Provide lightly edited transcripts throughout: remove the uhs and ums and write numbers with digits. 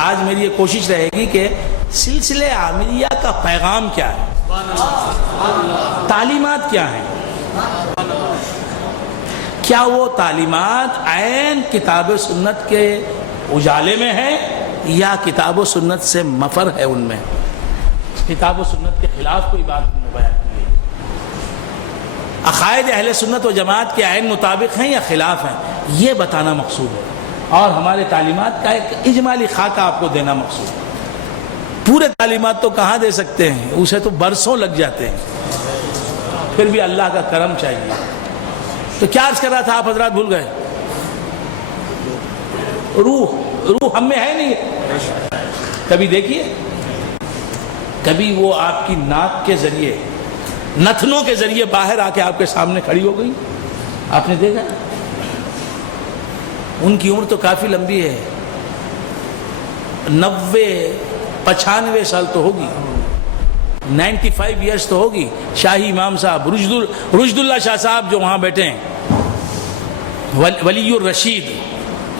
آج میری یہ کوشش رہے گی کہ سلسلہ عامریہ کا پیغام کیا ہے، تعلیمات کیا ہیں، کیا وہ تعلیمات عین کتاب و سنت کے اجالے میں ہے یا کتاب و سنت سے مفر ہے، ان میں کتاب و سنت کے خلاف کوئی بات نہیں بیان کی ہے، عقائد اہل سنت و جماعت کے عین مطابق ہیں یا خلاف ہیں، یہ بتانا مقصود ہے، اور ہمارے تعلیمات کا ایک اجمالی خاکہ آپ کو دینا مقصود ہے۔ پورے تعلیمات تو کہاں دے سکتے ہیں، اسے تو برسوں لگ جاتے ہیں، پھر بھی اللہ کا کرم چاہیے۔ تو کیا عرض کر رہا تھا، آپ حضرات بھول گئے؟ روح ہم میں ہے نہیں، کبھی دیکھیے، کبھی وہ آپ کی ناک کے ذریعے، نتنوں کے ذریعے باہر آ کے آپ کے سامنے کھڑی ہو گئی، آپ نے دیکھا؟ ان کی عمر تو کافی لمبی ہے، 95 سال تو ہوگی، 95 ایئرس تو ہوگی۔ شاہی امام صاحب رشد اللہ شاہ صاحب جو وہاں بیٹھے ہیں، ولی الرشید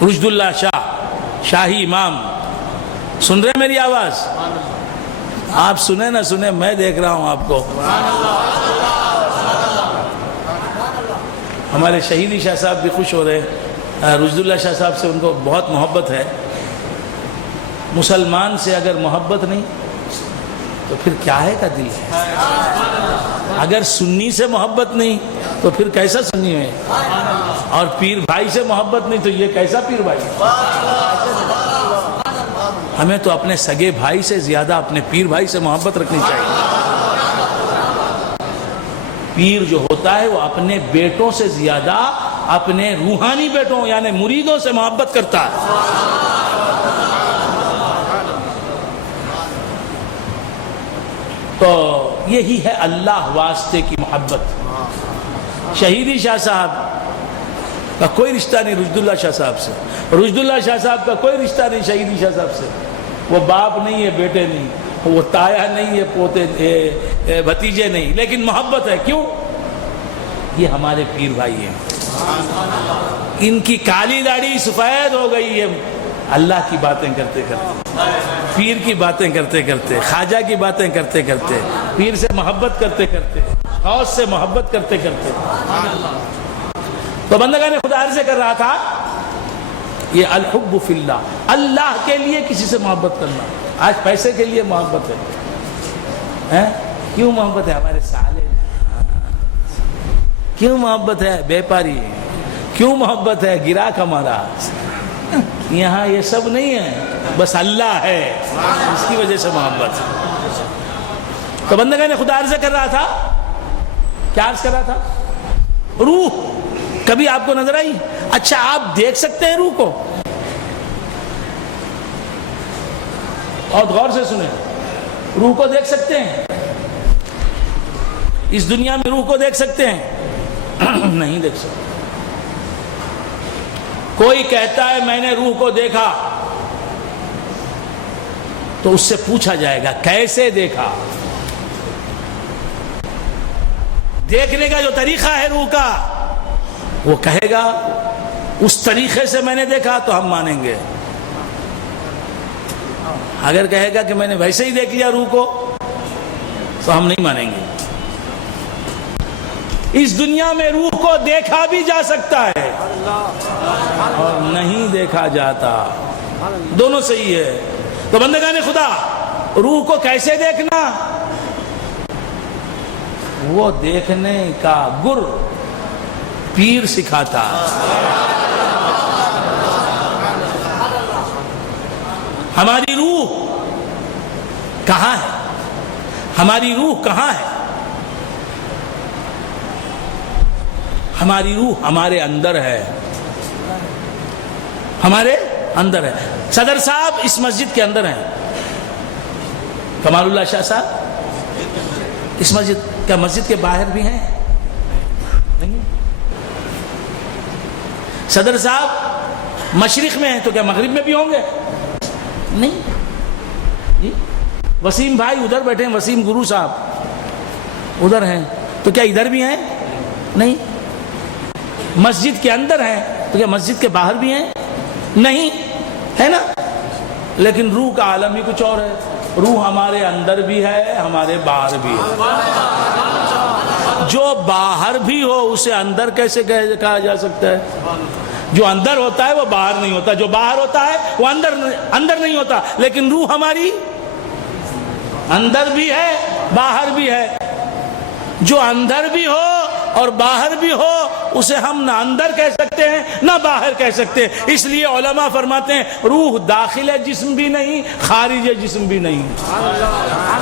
رشد اللہ شاہ، شاہی امام، سن رہے میری آواز؟ آپ سنیں نہ سنیں، میں دیکھ رہا ہوں آپ کو۔ ہمارے شہیدی شاہ صاحب بھی خوش ہو رہے ہیں، رشد اللہ شاہ صاحب سے ان کو بہت محبت ہے۔ مسلمان سے اگر محبت نہیں تو پھر کیا ہے کا دل ہے؟ اگر سنی سے محبت نہیں تو پھر کیسا سنی ہے؟ اور پیر بھائی سے محبت نہیں تو یہ کیسا پیر بھائی؟ ہمیں تو اپنے سگے بھائی سے زیادہ اپنے پیر بھائی سے محبت رکھنی چاہیے۔ پیر جو ہوتا ہے وہ اپنے بیٹوں سے زیادہ اپنے روحانی بیٹوں یعنی مریدوں سے محبت کرتا ہے۔ تو یہی ہے اللہ واسطے کی محبت۔ شہیدی شاہ صاحب کا کوئی رشتہ نہیں رشد اللہ شاہ صاحب سے، رشد اللہ شاہ صاحب کا کوئی رشتہ نہیں شہیدی شاہ صاحب سے۔ وہ باپ نہیں ہے، بیٹے نہیں، وہ تایا نہیں ہے، پوتے بھتیجے نہیں، لیکن محبت ہے۔ کیوں؟ یہ ہمارے پیر بھائی ہیں، ان کی کالی داڑھی سفید ہو گئی ہے اللہ کی باتیں کرتے کرتے، پیر کی باتیں کرتے کرتے، خواجہ کی باتیں کرتے کرتے، پیر سے محبت کرتے کرتے، غوث سے محبت کرتے کرتے۔ تو بندگان خدا عرض کر رہا تھا، یہ الحب فی اللہ، اللہ کے لیے کسی سے محبت کرنا۔ آج پیسے کے لیے محبت ہے، کیوں محبت ہے؟ ہمارے سالے، کیوں محبت ہے؟ بیپاری، کیوں محبت ہے؟ گراہک ہمارا۔ یہاں یہ سب نہیں ہے، بس اللہ ہے، اس کی وجہ سے محبت۔ تو بندگان خدا عرض کر رہا تھا، کیا عرض کر رہا تھا؟ روح کبھی آپ کو نظر آئی؟ اچھا آپ دیکھ سکتے ہیں روح کو؟ اور غور سے سنیں، روح کو دیکھ سکتے ہیں؟ اس دنیا میں روح کو دیکھ سکتے ہیں؟ نہیں دیکھ سکتے۔ کوئی کہتا ہے میں نے روح کو دیکھا تو اس سے پوچھا جائے گا کیسے دیکھا؟ دیکھنے کا جو طریقہ ہے روح کا، وہ کہے گا اس طریقے سے میں نے دیکھا تو ہم مانیں گے۔ اگر کہے گا کہ میں نے ویسے ہی دیکھ لیا روح کو تو ہم نہیں مانیں گے۔ اس دنیا میں روح کو دیکھا بھی جا سکتا ہے اور نہیں دیکھا جاتا، دونوں صحیح ہے۔ تو بندگان خدا، روح کو کیسے دیکھنا؟ وہ دیکھنے کا گر پیر سکھاتا۔ ہماری روح کہاں ہے؟ ہماری روح کہاں ہے؟ ہماری روح ہمارے اندر ہے، ہمارے اندر ہے۔ صدر صاحب اس مسجد کے اندر ہیں، کمال اللہ شاہ صاحب اس مسجد کے باہر بھی ہیں؟ نہیں۔ صدر صاحب مشرق میں ہیں تو کیا مغرب میں بھی ہوں گے؟ نہیں جی۔ وسیم بھائی ادھر بیٹھے ہیں، وسیم گرو صاحب ادھر ہیں تو کیا ادھر بھی ہیں؟ نہیں۔ مسجد کے اندر ہیں تو کیا مسجد کے باہر بھی ہیں؟ نہیں، ہے نا؟ لیکن روح کا عالم ہی کچھ اور ہے. روح ہمارے اندر بھی ہے، ہمارے باہر بھی ہے. جو باہر بھی ہو اسے اندر کیسے کہا جا سکتا ہے؟ جو اندر ہوتا ہے وہ باہر نہیں ہوتا، جو باہر ہوتا ہے وہ اندر نہیں ہوتا. لیکن روح ہماری اندر بھی ہے، باہر بھی ہے. جو اندر بھی ہو اور باہر بھی ہو اسے ہم نہ اندر کہہ سکتے ہیں نہ باہر کہہ سکتے. اس لیے علماء فرماتے ہیں روح داخل جسم بھی نہیں، خارج جسم بھی نہیں،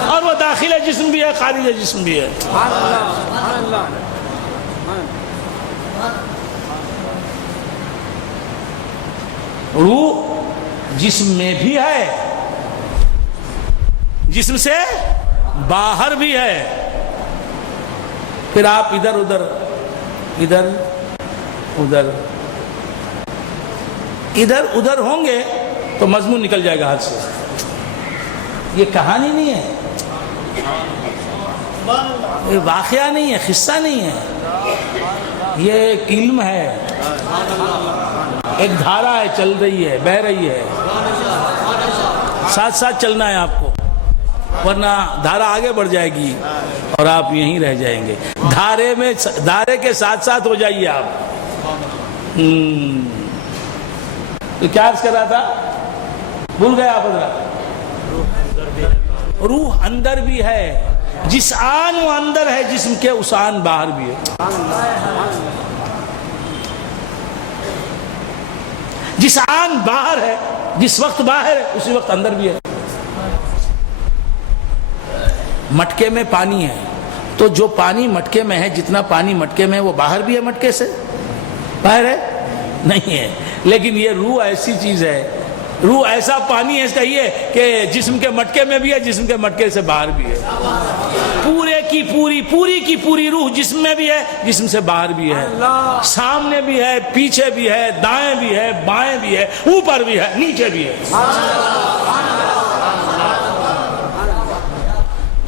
اور وہ داخل جسم بھی ہے، خارج جسم بھی ہے. روح جسم میں بھی ہے، جسم سے باہر بھی ہے. پھر آپ ادھر ادھر ہوں گے تو مضمون نکل جائے گا ہاتھ سے. یہ کہانی نہیں ہے، یہ واقعہ نہیں ہے، قصہ نہیں ہے، یہ ایک علم ہے، ایک دھارا ہے، چل رہی ہے، بہہ رہی ہے. ساتھ ساتھ چلنا ہے آپ کو، ورنہ دھارا آگے بڑھ جائے گی اور آپ یہیں رہ جائیں گے. دھارے کے ساتھ ساتھ ہو جائیے آپ. تو کیا عرض کر رہا تھا؟ بھول گئے آپ حضرات؟ روح اندر بھی ہے، جس آن وہ اندر ہے جسم کے، اس آن باہر بھی ہے. جس آن باہر ہے، جس وقت باہر ہے اسی وقت اندر بھی ہے. مٹکے میں پانی ہے تو جو پانی مٹکے میں ہے، جتنا پانی مٹکے میں ہے وہ باہر بھی ہے، مٹکے سے باہر ہے نہیں ہے. لیکن یہ روح ایسی چیز ہے، روح ایسا پانی ہے، اس کا یہ کہ جسم کے مٹکے میں بھی ہے، جسم کے مٹکے سے باہر بھی ہے. پوری کی پوری روح جسم میں بھی ہے، جسم سے باہر بھی ہے. سامنے بھی ہے، پیچھے بھی ہے، دائیں بھی ہے، بائیں بھی ہے، اوپر بھی ہے، نیچے بھی ہے.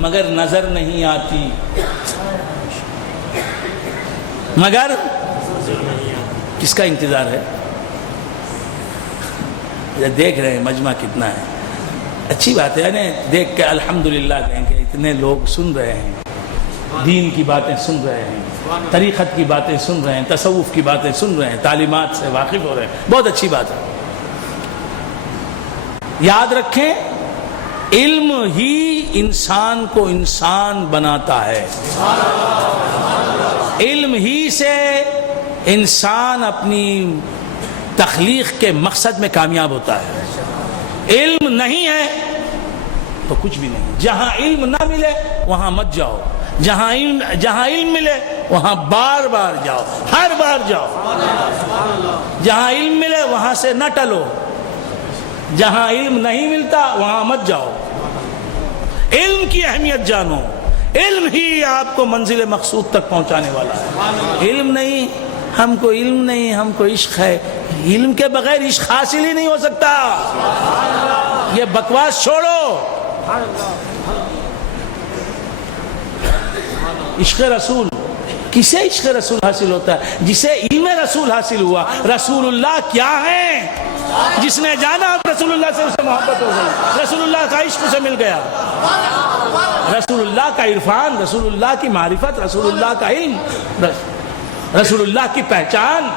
مگر نظر نہیں آتی، مگر کس کا انتظار ہے؟ دیکھ رہے ہیں مجمع کتنا ہے، اچھی بات ہے. یعنی دیکھ کے الحمدللہ کہیں کہ اتنے لوگ سن رہے ہیں، دین کی باتیں سن رہے ہیں، طریقت کی باتیں سن رہے ہیں، تصوف کی باتیں سن رہے ہیں، تعلیمات سے واقف ہو رہے ہیں. بہت اچھی بات ہے. یاد رکھیں علم ہی انسان کو انسان بناتا ہے. علم ہی سے انسان اپنی تخلیق کے مقصد میں کامیاب ہوتا ہے. علم نہیں ہے تو کچھ بھی نہیں. جہاں علم نہ ملے وہاں مت جاؤ، جہاں علم ملے وہاں بار بار جاؤ، ہر بار جاؤ. جہاں علم ملے وہاں سے نہ ٹلو، جہاں علم نہیں ملتا وہاں مت جاؤ. علم کی اہمیت جانو، علم ہی آپ کو منزل مقصود تک پہنچانے والا ہے. علم نہیں، ہم کو علم نہیں، ہم کو عشق ہے. علم کے بغیر عشق حاصل ہی نہیں ہو سکتا. یہ بکواس چھوڑو. عشق رسول، کسے عشق رسول حاصل ہوتا ہے؟ جسے علم رسول حاصل ہوا. رسول اللہ کیا ہے؟ جس نے جانا رسول اللہ سے اسے محبت ہو گئی، رسول اللہ کا عشق اسے مل گیا، رسول اللہ کا عرفان، رسول اللہ کی معرفت، رسول اللہ کا علم، رسول اللہ کی پہچان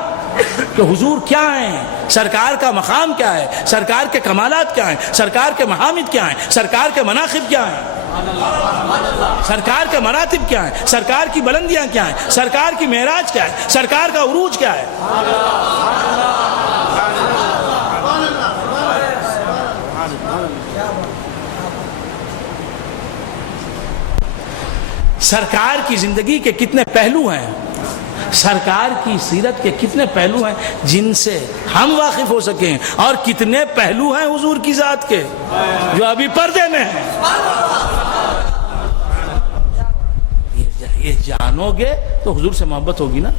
کہ حضور کیا ہیں، سرکار کا مقام کیا ہے، سرکار کے کمالات کیا ہیں، سرکار کے محامد کیا ہیں، سرکار کے مناقب کیا ہیں، سرکار کے مراتب کیا ہیں، سرکار کی بلندیاں کیا ہیں، سرکار کی معراج کیا ہے، سرکار کا عروج کیا ہے. سرکار کی زندگی کے کتنے پہلو ہیں، سرکار کی سیرت کے کتنے پہلو ہیں جن سے ہم واقف ہو سکیں، اور کتنے پہلو ہیں حضور کی ذات کے جو ابھی پردے میں ہیں. یہ جانو گے تو حضور سے محبت ہوگی نا.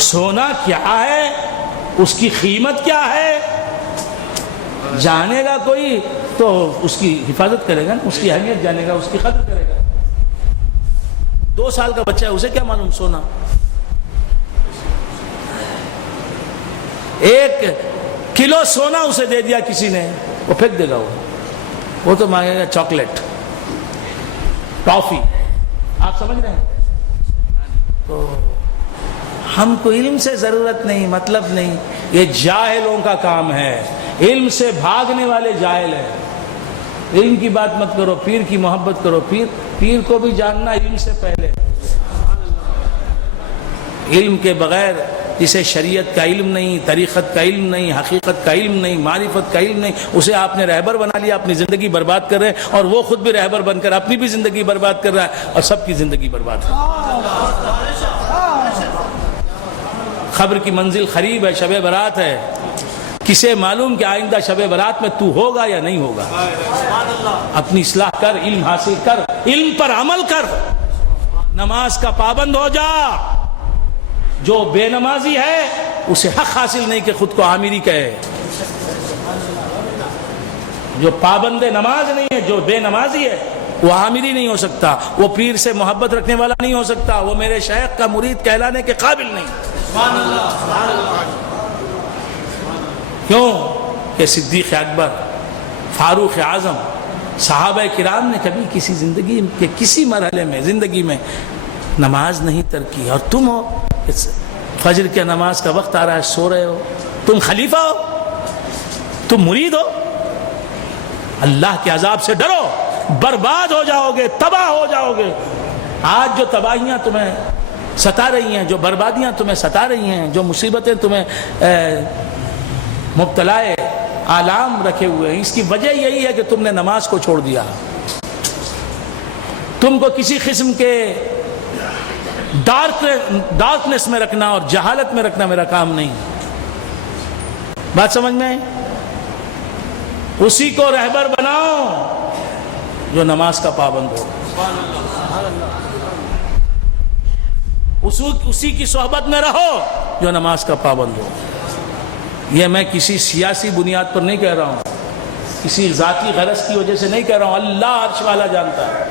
سونا کیا ہے، اس کی قیمت کیا ہے، جانے گا کوئی تو اس کی حفاظت کرے گا، اس کی اہمیت جانے گا، اس کی قدر کرے گا. 2 سال کا بچہ ہے، اسے کیا معلوم سونا. 1 کلو سونا اسے دے دیا کسی نے، وہ پھینک دے گا، وہ تو مانگے گا چاکلیٹ، ٹافی. آپ سمجھ رہے ہیں؟ تو ہم کو علم سے ضرورت نہیں، مطلب نہیں، یہ جاہلوں کا کام ہے، علم سے بھاگنے والے جاہل ہیں. علم کی بات مت کرو، پیر کی محبت کرو. پیر کو بھی جاننا علم سے پہلے. علم کے بغیر جسے شریعت کا علم نہیں، طریقت کا علم نہیں، حقیقت کا علم نہیں، معرفت کا علم نہیں، اسے آپ نے رہبر بنا لیا، اپنی زندگی برباد کر رہے ہیں، اور وہ خود بھی رہبر بن کر اپنی بھی زندگی برباد کر رہا ہے اور سب کی زندگی برباد ہے. خبر کی منزل قریب ہے، شب برات ہے. کسے معلوم کہ آئندہ شب برات میں تو ہوگا یا نہیں ہوگا. اپنی اصلاح کر، علم حاصل کر، علم پر عمل کر، نماز کا پابند ہو جا. جو بے نمازی ہے اسے حق حاصل نہیں کہ خود کو عامری کہے. جو پابند نماز نہیں ہے، جو بے نمازی ہے، وہ عامری نہیں ہو سکتا، وہ پیر سے محبت رکھنے والا نہیں ہو سکتا، وہ میرے شیخ کا مرید کہلانے کے قابل نہیں. کیوں کہ صدیق اکبر، فاروق اعظم، صحابہ کرام نے کبھی کسی زندگی کے کسی مرحلے میں زندگی میں نماز نہیں ترک کی. اور تم ہو، فجر کے نماز کا وقت آ رہا ہے، سو رہے ہو. تم خلیفہ ہو، تم مرید ہو. اللہ کے عذاب سے ڈرو، برباد ہو جاؤ گے، تباہ ہو جاؤ گے. آج جو تباہیاں تمہیں ستا رہی ہیں، جو بربادیاں تمہیں ستا رہی ہیں، جو مصیبتیں تمہیں مبتلا آلام رکھے ہوئے ہیں، اس کی وجہ یہی ہے کہ تم نے نماز کو چھوڑ دیا. تم کو کسی قسم کے ڈارکنیس میں رکھنا اور جہالت میں رکھنا میرا کام نہیں. بات سمجھ میں آئی؟ اسی کو رہبر بناؤ جو نماز کا پابند ہو، اسی کی صحبت میں رہو جو نماز کا پابند ہو. یہ میں کسی سیاسی بنیاد پر نہیں کہہ رہا ہوں، کسی ذاتی غرض کی وجہ سے نہیں کہہ رہا ہوں. اللہ عرش والا جانتا ہے.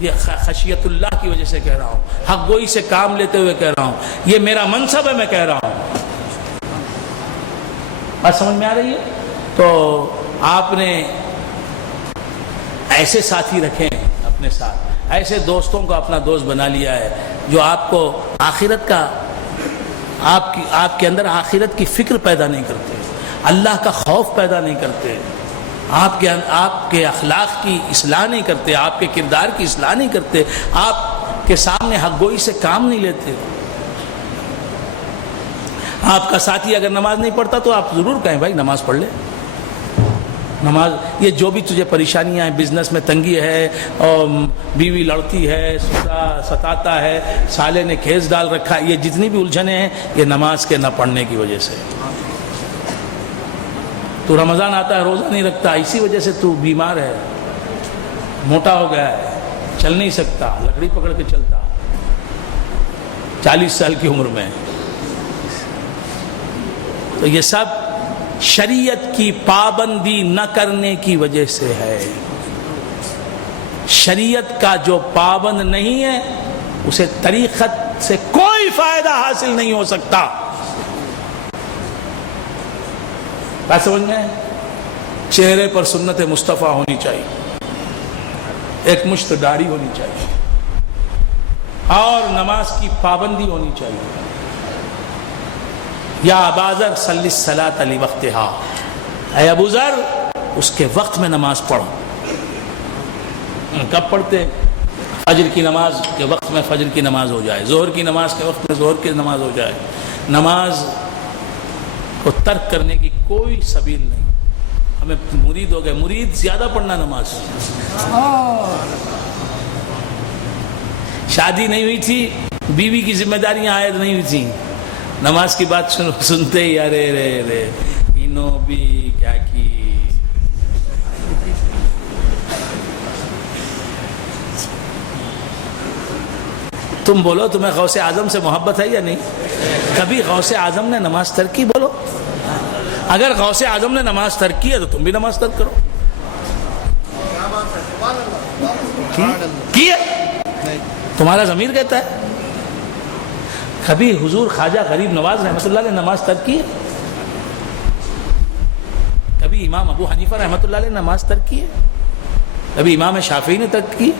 یہ خشیت اللہ کی وجہ سے کہہ رہا ہوں، حق گوئی سے کام لیتے ہوئے کہہ رہا ہوں. یہ میرا منصب ہے، میں کہہ رہا ہوں. بات سمجھ میں آ رہی ہے؟ تو آپ نے ایسے ساتھی رکھے ہیں اپنے ساتھ، ایسے دوستوں کو اپنا دوست بنا لیا ہے جو آپ کو آخرت کا، آپ کے اندر آخرت کی فکر پیدا نہیں کرتے، اللہ کا خوف پیدا نہیں کرتے، آپ کے اخلاق کی اصلاح نہیں کرتے، آپ کے کردار کی اصلاح نہیں کرتے، آپ کے سامنے حق گوئی سے کام نہیں لیتے. آپ کا ساتھی اگر نماز نہیں پڑھتا تو آپ ضرور کہیں بھائی نماز پڑھ لے. نماز، یہ جو بھی تجھے پریشانیاں ہیں، بزنس میں تنگی ہے، اور بیوی لڑتی ہے، ستاتا ہے، سالے نے کھیس ڈال رکھا ہے، یہ جتنی بھی الجھنیں ہیں یہ نماز کے نہ پڑھنے کی وجہ سے. تو رمضان آتا ہے روزہ نہیں رکھتا، اسی وجہ سے تو بیمار ہے، موٹا ہو گیا ہے، چل نہیں سکتا، لکڑی پکڑ کے چلتا 40 سال کی عمر میں. تو یہ سب شریعت کی پابندی نہ کرنے کی وجہ سے ہے. شریعت کا جو پابند نہیں ہے اسے طریقت سے کوئی فائدہ حاصل نہیں ہو سکتا. بات سمجھ میں؟ چہرے پر سنت مصطفیٰ ہونی چاہیے، ایک مشت داڑھی ہونی چاہیے، اور نماز کی پابندی ہونی چاہیے. یا ابا ذر صلی الصلاۃ لوقتها، اے ابو ذر اس کے وقت میں نماز پڑھو. کب پڑھتے؟ فجر کی نماز کے وقت میں فجر کی نماز ہو جائے، ظہر کی نماز کے وقت میں ظہر کی نماز ہو جائے. نماز کو ترک کرنے کی کوئی سبیل نہیں. ہمیں مرید ہو گئے، مرید زیادہ پڑھنا نماز. شادی نہیں ہوئی تھی، بیوی کی ذمہ داریاں عائد نہیں ہوئی تھیں، نماز کی بات سنتے ہی ارے رے رے انہوں بھی کیا کی. تم بولو تمہیں غوث اعظم سے محبت ہے یا نہیں؟ کبھی غوث اعظم نے نماز ترک کی؟ بولو. اگر غوث اعظم نے نماز ترک کی ہے تو تم بھی نماز ترک کرو. کی ہے؟ تمہارا ضمیر کہتا ہے. کبھی حضور خواجہ غریب نواز رحمۃ اللہ نے نماز ترک کی ہے؟ کبھی امام ابو حنیفہ رحمۃ اللہ علیہ نماز ترک کی ہے؟ کبھی امام شافعی نے ترک کی؟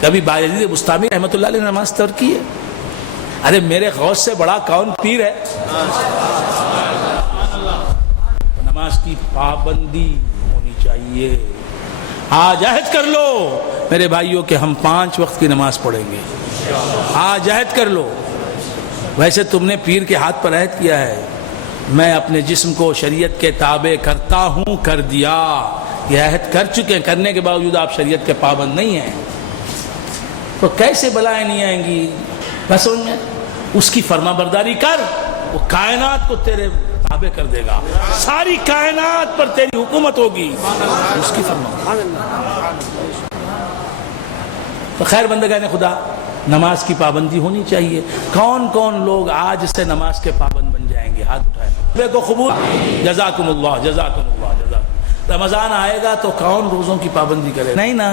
کبھی بایزید بستامی رحمۃ اللہ علیہ نے نماز ترک کی ہے؟ ارے میرے غوث سے بڑا کون پیر ہے؟ نماز کی پابندی ہونی چاہیے. آج عہد کر لو میرے بھائیوں کہ ہم 5 وقت کی نماز پڑھیں گے. آج عہد کر لو. ویسے تم نے پیر کے ہاتھ پر عہد کیا ہے، میں اپنے جسم کو شریعت کے تابع کرتا ہوں، کر دیا. یہ عہد کر چکے ہیں، کرنے کے باوجود آپ شریعت کے پابند نہیں ہیں، تو کیسے بلائیں نہیں آئیں گی؟ بس اس کی فرما برداری کر، وہ کائنات کو تیرے تابع کر دے گا. ساری کائنات پر تیری حکومت ہوگی اس کی فرما. تو خیر بندگان خدا، نماز کی پابندی ہونی چاہیے. کون کون لوگ آج سے نماز کے پابند بن جائیں گے؟ ہاتھ اٹھائیں کو قبول. جزاکم اللہ جزاکم اللہ جزاکم. رمضان آئے گا تو کون روزوں کی پابندی کرے؟ نہیں نا،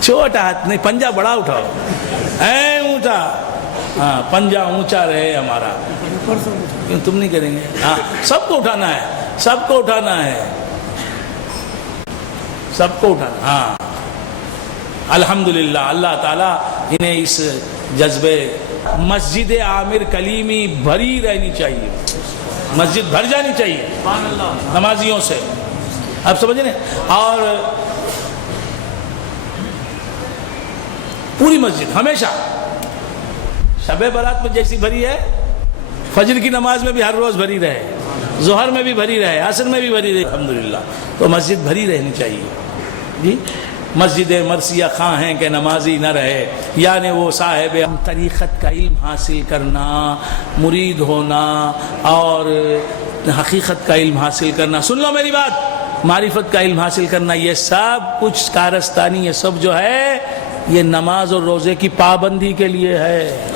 چھوٹا ہاتھ نہیں، پنجہ بڑا اٹھاؤ. اے اونچا، ہاں پنجہ اونچا رہے ہمارا. کیوں تم نہیں کریں گے؟ ہاں سب کو اٹھانا ہے، سب کو اٹھانا ہے، سب کو اٹھانا. ہاں الحمدللہ اللہ تعالیٰ انہیں اس جذبے. مسجد عامر کلیمی بھری رہنی چاہیے، مسجد بھر جانی چاہیے نمازیوں سے. آپ سمجھ رہے ہیں؟ اور پوری مسجد ہمیشہ شب برات میں جیسی بھری ہے، فجر کی نماز میں بھی ہر روز بھری رہے، ظہر میں بھی بھری رہے، عصر میں بھی بھری رہے. الحمدللہ تو مسجد بھری رہنی چاہیے. جی مسجد مرثیہ خواہ ہیں کہ نمازی نہ رہے، یعنی وہ صاحب طریقت کا علم حاصل کرنا، مرید ہونا اور حقیقت کا علم حاصل کرنا. سن لو میری بات، معرفت کا علم حاصل کرنا، یہ سب کچھ کارستانی، یہ سب جو ہے یہ نماز اور روزے کی پابندی کے لیے ہے.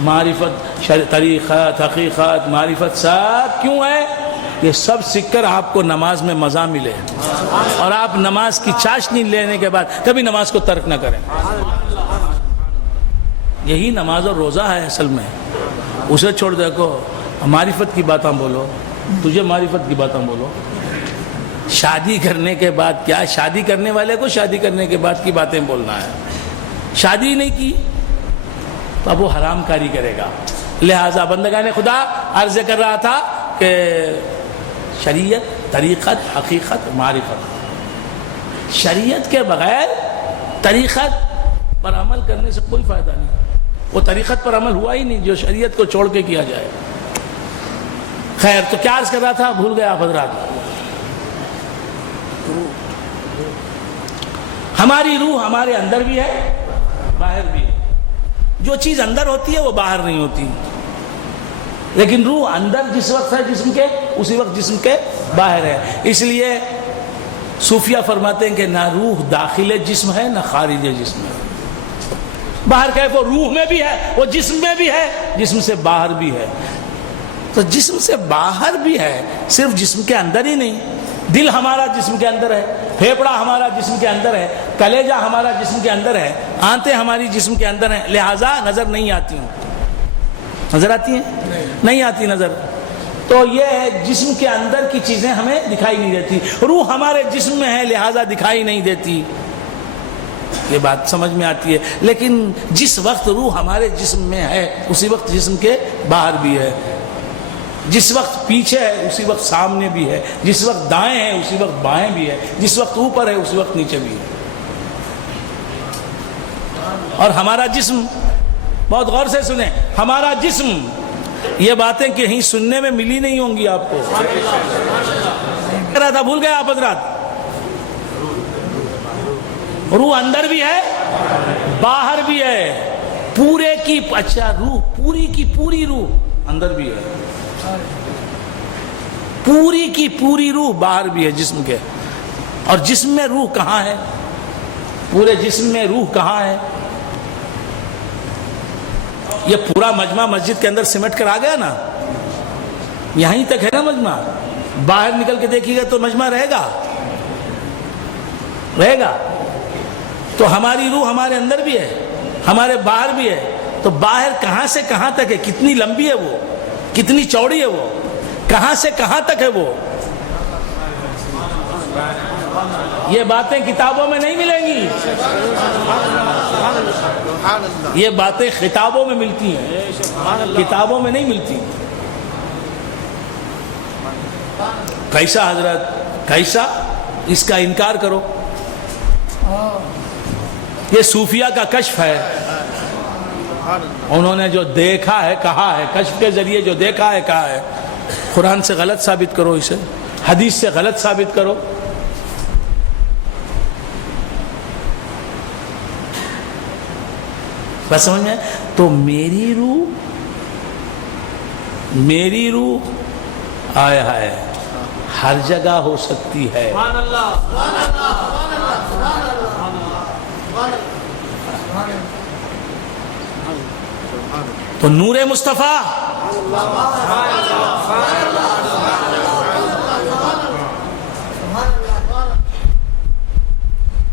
معرفت، طریقت، حقیقت، معرفت سب کیوں ہے؟ یہ سب سیکھ کر آپ کو نماز میں مزہ ملے اور آپ نماز کی چاشنی لینے کے بعد کبھی نماز کو ترک نہ کریں. یہی نماز اور روزہ ہے اصل میں. اسے چھوڑ دیکھو، معرفت کی باتیں بولو، تجھے معرفت کی باتیں بولو. شادی کرنے کے بعد کیا؟ شادی کرنے والے کو شادی کرنے کے بعد کی باتیں بولنا ہے. شادی نہیں کی تو اب وہ حرام کاری کرے گا. لہذا بندگان خدا، عرض کر رہا تھا کہ شریعت، طریقت، حقیقت، معرفت. شریعت کے بغیر طریقت پر عمل کرنے سے کوئی فائدہ نہیں. وہ طریقت پر عمل ہوا ہی نہیں جو شریعت کو چھوڑ کے کیا جائے. خیر، تو کیا عرض کر رہا تھا؟ بھول گیا آپ حضرات. ہماری روح ہمارے اندر بھی ہے، باہر بھی ہے. جو چیز اندر ہوتی ہے وہ باہر نہیں ہوتی، لیکن روح اندر جس وقت ہے جسم کے، اسی وقت جسم کے باہر ہے. اس لیے صوفیہ فرماتے ہیں کہ نہ روح داخل جسم ہے نہ خارج جسم ہے. باہر کیف وہ روح میں بھی ہے، وہ جسم میں بھی ہے، جسم سے باہر بھی ہے. تو جسم سے باہر بھی ہے، صرف جسم کے اندر ہی نہیں. دل ہمارا جسم کے اندر ہے، پھیپڑا ہمارا جسم کے اندر ہے، کلیجہ ہمارا جسم کے اندر ہے، آنتیں ہماری جسم کے اندر ہیں. لہٰذا نظر نہیں آتی ہیں. نظر آتی ہیں؟ نہیں آتی نظر. تو یہ جسم کے اندر کی چیزیں ہمیں دکھائی نہیں دیتی. روح ہمارے جسم میں ہے لہٰذا دکھائی نہیں دیتی. یہ بات سمجھ میں آتی ہے. لیکن جس وقت روح ہمارے جسم میں ہے اسی وقت جسم کے باہر بھی ہے. جس وقت پیچھے ہے اسی وقت سامنے بھی ہے. جس وقت دائیں ہے اسی وقت بائیں بھی ہے. جس وقت اوپر ہے اسی وقت نیچے بھی ہے. اور ہمارا جسم، بہت غور سے سنیں، ہمارا جسم، یہ باتیں کہیں سننے میں ملی نہیں ہوں گی آپ کو. رہا تھا بھول گئے آپ حضرات. روح اندر بھی ہے، باہر بھی ہے. پورے کی، اچھا روح پوری کی پوری روح اندر بھی ہے، پوری کی پوری روح باہر بھی ہے جسم کے. اور جسم میں روح کہاں ہے؟ پورے جسم میں روح کہاں ہے؟ یہ پورا مجمع مسجد کے اندر سمٹ کر آ گیا نا، یہیں تک ہے نا مجمع. باہر نکل کے دیکھیے گا تو مجمع رہے گا، رہے گا. تو ہماری روح ہمارے اندر بھی ہے، ہمارے باہر بھی ہے. تو باہر کہاں سے کہاں تک ہے؟ کتنی لمبی ہے وہ؟ کتنی چوڑی ہے وہ، کہاں سے کہاں تک ہے وہ. یہ باتیں کتابوں میں نہیں ملیں گی، یہ باتیں خطابوں میں ملتی ہیں، کتابوں میں نہیں ملتی. کیسا حضرت، کیسا؟ اس کا انکار کرو. یہ صوفیہ کا کشف ہے، انہوں نے جو دیکھا ہے کہا ہے، کشف کے ذریعے جو دیکھا ہے کہا ہے. قرآن سے غلط ثابت کرو اسے، حدیث سے غلط ثابت کرو. بس سمجھ میں؟ تو میری روح آئے ہائے ہر جگہ ہو سکتی ہے. تو نور مصطفیٰ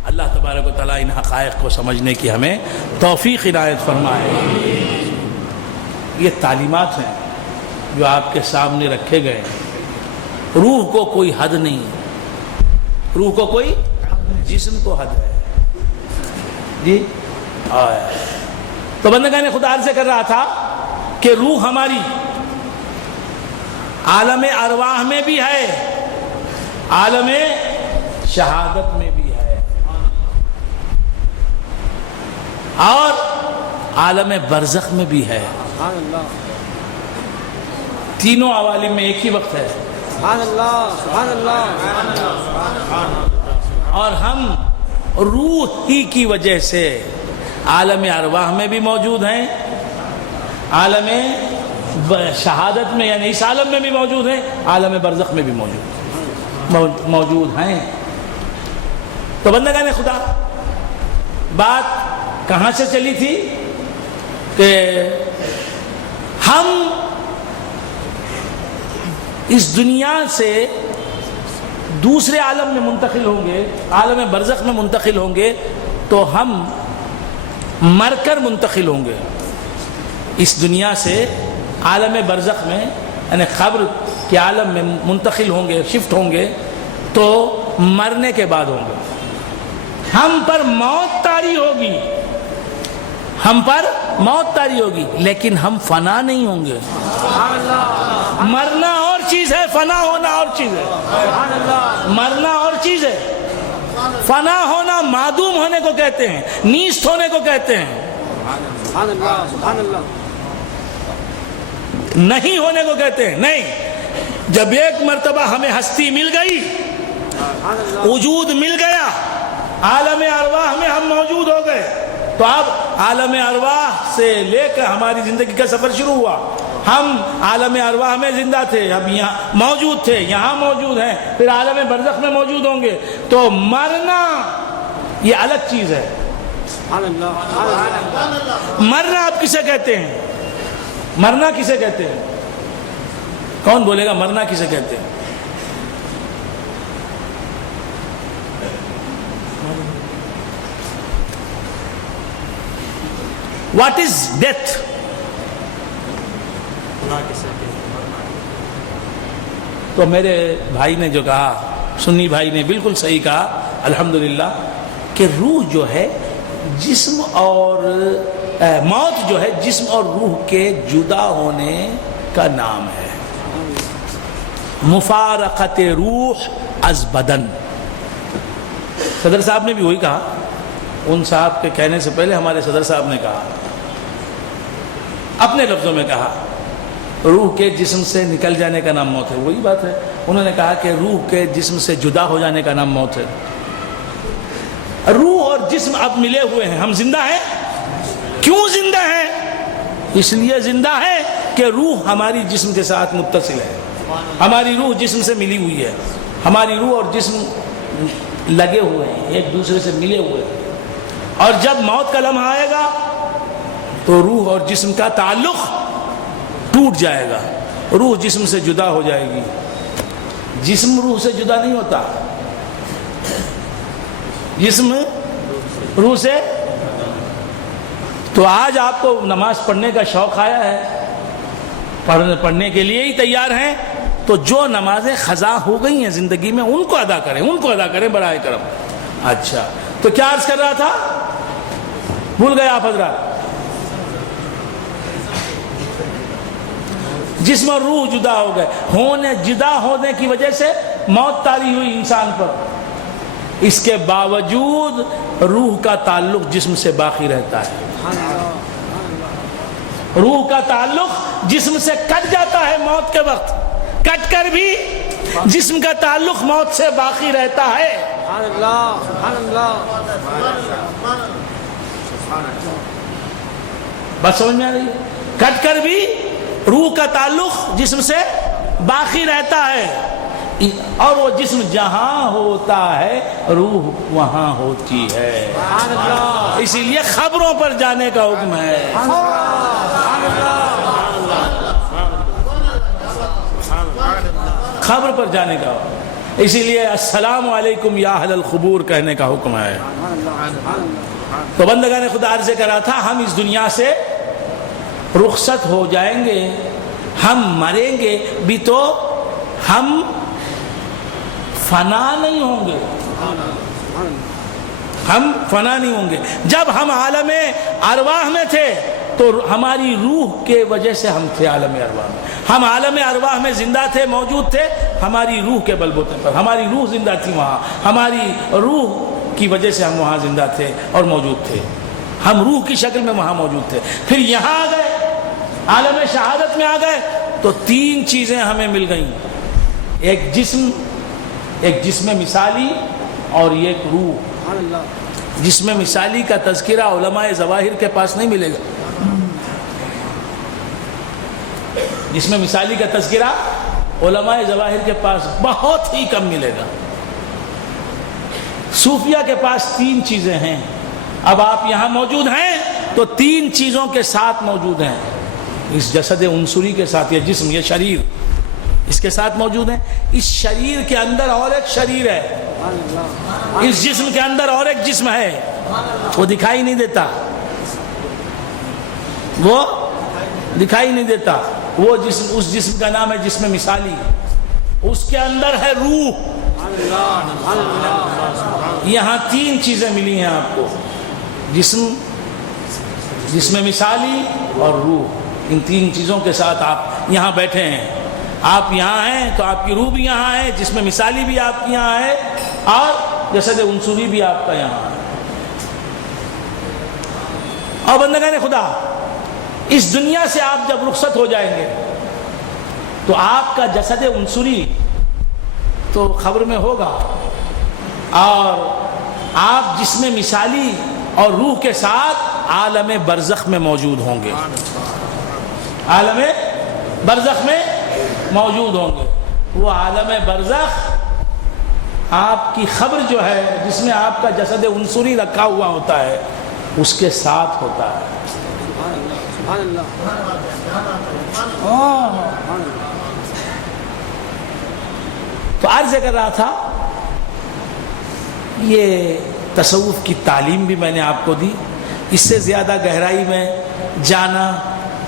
اللہ تبارک و تعالیٰ ان حقائق کو سمجھنے کی ہمیں توفیق عنایت فرمائے. یہ تعلیمات ہیں جو آپ کے سامنے رکھے گئے ہیں. روح کو کوئی حد نہیں ہے، روح کو کوئی، جسم کو حد ہے. جی تو بندگان خدا عرض کر رہا تھا کہ روح ہماری عالم ارواح میں بھی ہے، عالم شہادت میں بھی ہے، اور عالم برزخ میں بھی ہے. تینوں عوالم میں ایک ہی وقت ہے. اور ہم روح ہی کی وجہ سے عالم ارواح میں بھی موجود ہیں، عالم شہادت میں یعنی اس عالم میں بھی موجود ہیں، عالم برزخ میں بھی موجود ہیں. تو بندگان خدا، بات کہاں سے چلی تھی کہ ہم اس دنیا سے دوسرے عالم میں منتقل ہوں گے، عالم برزخ میں منتقل ہوں گے، تو ہم مر کر منتقل ہوں گے. اس دنیا سے عالم برزخ میں یعنی قبر کے عالم میں منتقل ہوں گے، شفٹ ہوں گے، تو مرنے کے بعد ہوں گے. ہم پر موت طاری ہوگی، ہم پر موت طاری ہوگی، لیکن ہم فنا نہیں ہوں گے. مرنا اور چیز ہے، فنا ہونا اور چیز ہے. مرنا اور چیز ہے، فنا ہونا معدوم ہونے کو کہتے ہیں، نیست ہونے کو کہتے ہیں، نہیں ہونے کو کہتے ہیں. نہیں، جب ایک مرتبہ ہمیں ہستی مل گئی، وجود مل گیا، عالم ارواح میں ہم موجود ہو گئے، تو اب عالم ارواح سے لے کر ہماری زندگی کا سفر شروع ہوا. ہم عالم ارواح میں زندہ تھے، اب یہاں موجود تھے، یہاں موجود ہیں، پھر عالم برزخ میں موجود ہوں گے. تو مرنا یہ الگ چیز ہے. مرنا آپ کسے کہتے ہیں؟ مرنا کسے کہتے ہیں؟ کون بولے گا مرنا کسے کہتے ہیں؟ What is death? تو میرے بھائی نے جو کہا، سنی بھائی نے بالکل صحیح کہا الحمدللہ، کہ روح جو ہے جسم اور موت جو ہے جسم اور روح کے جدا ہونے کا نام ہے. مفارقت روح از بدن. صدر صاحب نے بھی وہی کہا، ان صاحب کے کہنے سے پہلے ہمارے صدر صاحب نے کہا، اپنے لفظوں میں کہا، روح کے جسم سے نکل جانے کا نام موت ہے. وہی بات ہے، انہوں نے کہا کہ روح کے جسم سے جدا ہو جانے کا نام موت ہے. روح اور جسم اب ملے ہوئے ہیں، ہم زندہ ہیں. کیوں زندہ ہیں؟ اس لیے زندہ ہے کہ روح ہماری جسم کے ساتھ متصل ہے، ہماری روح جسم سے ملی ہوئی ہے، ہماری روح اور جسم لگے ہوئے ہیں، ایک دوسرے سے ملے ہوئے ہیں. اور جب موت کا لمحہ آئے گا تو روح اور جسم کا تعلق ٹوٹ جائے گا، روح جسم سے جدا ہو جائے گی. جسم روح سے جدا نہیں ہوتا، جسم روح سے. تو آج آپ کو نماز پڑھنے کا شوق آیا ہے، پڑھنے کے لیے ہی تیار ہیں، تو جو نمازیں قضا ہو گئی ہیں زندگی میں ان کو ادا کریں برائے کرم۔ اچھا، تو کیا عرض کر رہا تھا، بھول گئے آپ حضرات؟ جسم اور روح جدا ہو گئے، جدا ہونے کی وجہ سے موت طاری ہوئی انسان پر، اس کے باوجود روح کا تعلق جسم سے باقی رہتا ہے۔ روح کا تعلق جسم سے کٹ جاتا ہے موت کے وقت، کٹ کر بھی جسم کا تعلق موت سے باقی رہتا ہے۔ بات سمجھ میں آ رہی ہے؟ کٹ کر بھی روح کا تعلق جسم سے باقی رہتا ہے، اور وہ جسم جہاں ہوتا ہے روح وہاں ہوتی ہے، اسی لیے خبروں پر جانے کا حکم ہے۔ خبر پر جانے کا، اسی لیے السلام علیکم یا اہل القبور کہنے کا حکم ہے۔ تو بندگان خدا عرض کرا تھا، ہم اس دنیا سے رخصت ہو جائیں گے، ہم مریں گے بھی تو ہم فنا نہیں ہوں گے، ہم فنا نہیں ہوں گے۔ جب ہم عالم ارواح میں تھے تو ہماری روح کے وجہ سے ہم تھے عالم ارواح میں، ہم عالم ارواح میں زندہ تھے، موجود تھے، ہماری روح کے بلبوتے پر، ہماری روح زندہ تھی وہاں، ہماری روح کی وجہ سے ہم وہاں زندہ تھے اور موجود تھے، ہم روح کی شکل میں وہاں موجود تھے۔ پھر یہاں آ گئے، عالم شہادت میں آ گئے تو تین چیزیں ہمیں مل گئیں، ایک جسم مثالی اور ایک روح۔ جسم مثالی کا تذکرہ علماء ظواہر کے پاس نہیں ملے گا، جسم مثالی کا تذکرہ علماء ظواہر کے پاس بہت ہی کم ملے گا۔ صوفیہ کے پاس تین چیزیں ہیں، اب آپ یہاں موجود ہیں تو تین چیزوں کے ساتھ موجود ہیں، اس جسد عنصری کے ساتھ، یہ جسم، یہ شریر اس کے ساتھ موجود ہیں، اس شریر کے اندر اور ایک شریر ہے، اس جسم کے اندر اور ایک جسم ہے، وہ دکھائی نہیں دیتا، وہ دکھائی نہیں دیتا، وہ جسم، اس جسم کا نام ہے جسم مثالی، اس کے اندر ہے روح۔ یہاں تین چیزیں ملی ہیں آپ کو، جسم مثالی اور روح، ان تین چیزوں کے ساتھ آپ یہاں بیٹھے ہیں۔ آپ یہاں ہیں تو آپ کی روح بھی یہاں ہے، جسم مثالی بھی آپ کی یہاں ہے، اور جسد عنصری بھی آپ کا یہاں ہے۔ اور بندگان خدا، اس دنیا سے آپ جب رخصت ہو جائیں گے تو آپ کا جسد عنصری تو خبر میں ہوگا، اور آپ جسم مثالی اور روح کے ساتھ عالم برزخ میں موجود ہوں گے، عالم برزخ میں موجود ہوں گے۔ وہ عالم برزخ آپ کی خبر جو ہے، جس میں آپ کا جسد عنصری رکھا ہوا ہوتا ہے، اس کے ساتھ ہوتا ہے۔ تو عرض کر رہا تھا، یہ تصوف کی تعلیم بھی میں نے آپ کو دی، اس سے زیادہ گہرائی میں جانا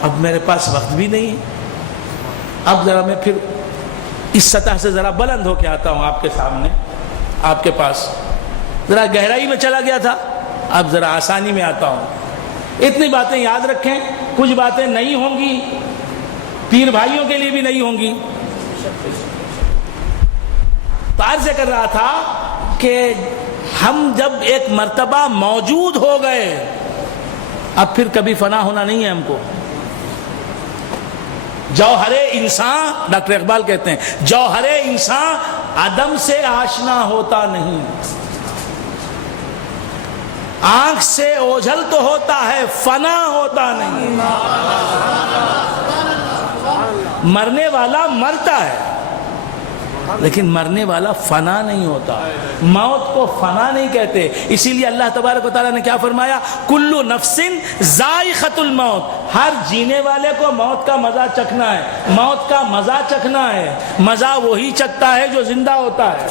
اب میرے پاس وقت بھی نہیں ہے۔ اب ذرا میں پھر اس سطح سے ذرا بلند ہو کے آتا ہوں آپ کے سامنے، آپ کے پاس ذرا گہرائی میں چلا گیا تھا، اب ذرا آسانی میں آتا ہوں۔ اتنی باتیں یاد رکھیں، کچھ باتیں نہیں ہوں گی، پیر بھائیوں کے لیے بھی نہیں ہوں گی۔ تو عرض کر رہا تھا کہ ہم جب ایک مرتبہ موجود ہو گئے، اب پھر کبھی فنا ہونا نہیں ہے ہم کو۔ جوہر انسان، ڈاکٹر اقبال کہتے ہیں، جوہر انسان عدم سے آشنا ہوتا نہیں، آنکھ سے اوجھل تو ہوتا ہے، فنا ہوتا نہیں۔ مرنے والا مرتا ہے لیکن مرنے والا فنا نہیں ہوتا، موت کو فنا نہیں کہتے۔ اسی لیے اللہ تبارک و تعالیٰ نے کیا فرمایا، کل نفس ذائقۃ الموت، ہر جینے والے کو موت کا مزہ چکھنا ہے، موت کا مزہ چکھنا ہے۔ مزہ وہی چکھتا ہے جو زندہ ہوتا ہے،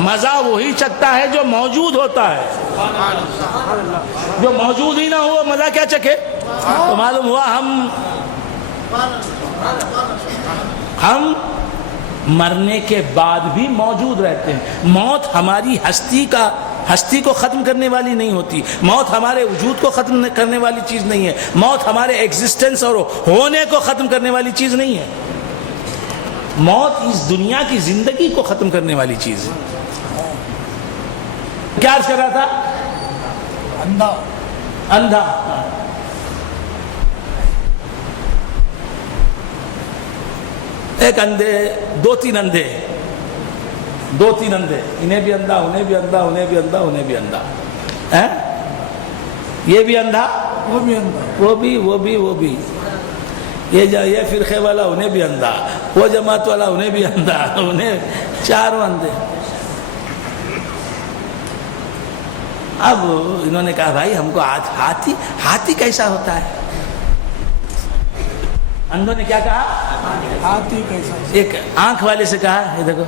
مزہ وہی چکھتا ہے جو موجود ہوتا ہے، جو موجود ہی نہ ہو مزہ کیا چکھے۔ تو معلوم ہوا ہم مرنے کے بعد بھی موجود رہتے ہیں. موت ہماری ہستی کو ختم کرنے والی نہیں ہوتی. موت ہمارے وجود کو ختم کرنے والی چیز نہیں ہے. موت ہمارے ایگزسٹنس اور ہونے کو ختم کرنے والی چیز نہیں ہے. موت اس دنیا کی زندگی کو ختم کرنے والی چیز ہے. کیا عرض کر رہا تھا؟ اندھا. ایک اندھے، دو تین اندھے، انہیں بھی اندھا، انہیں بھی اندھا، انہیں بھی اندھا، انہیں بھی اندھا. یہ بھی اندھا، وہ بھی. یہ فرقے والا انہیں بھی اندھا، وہ جماعت والا انہیں بھی اندھا، انہیں چاروں اندھے. اب انہوں نے کہا بھائی ہم کو ہاتھی کیسا ہوتا ہے؟ اندھوں نے کیا کہا؟ ہاتھی کیسا. ایک آنکھ والے سے کہا یہ دیکھو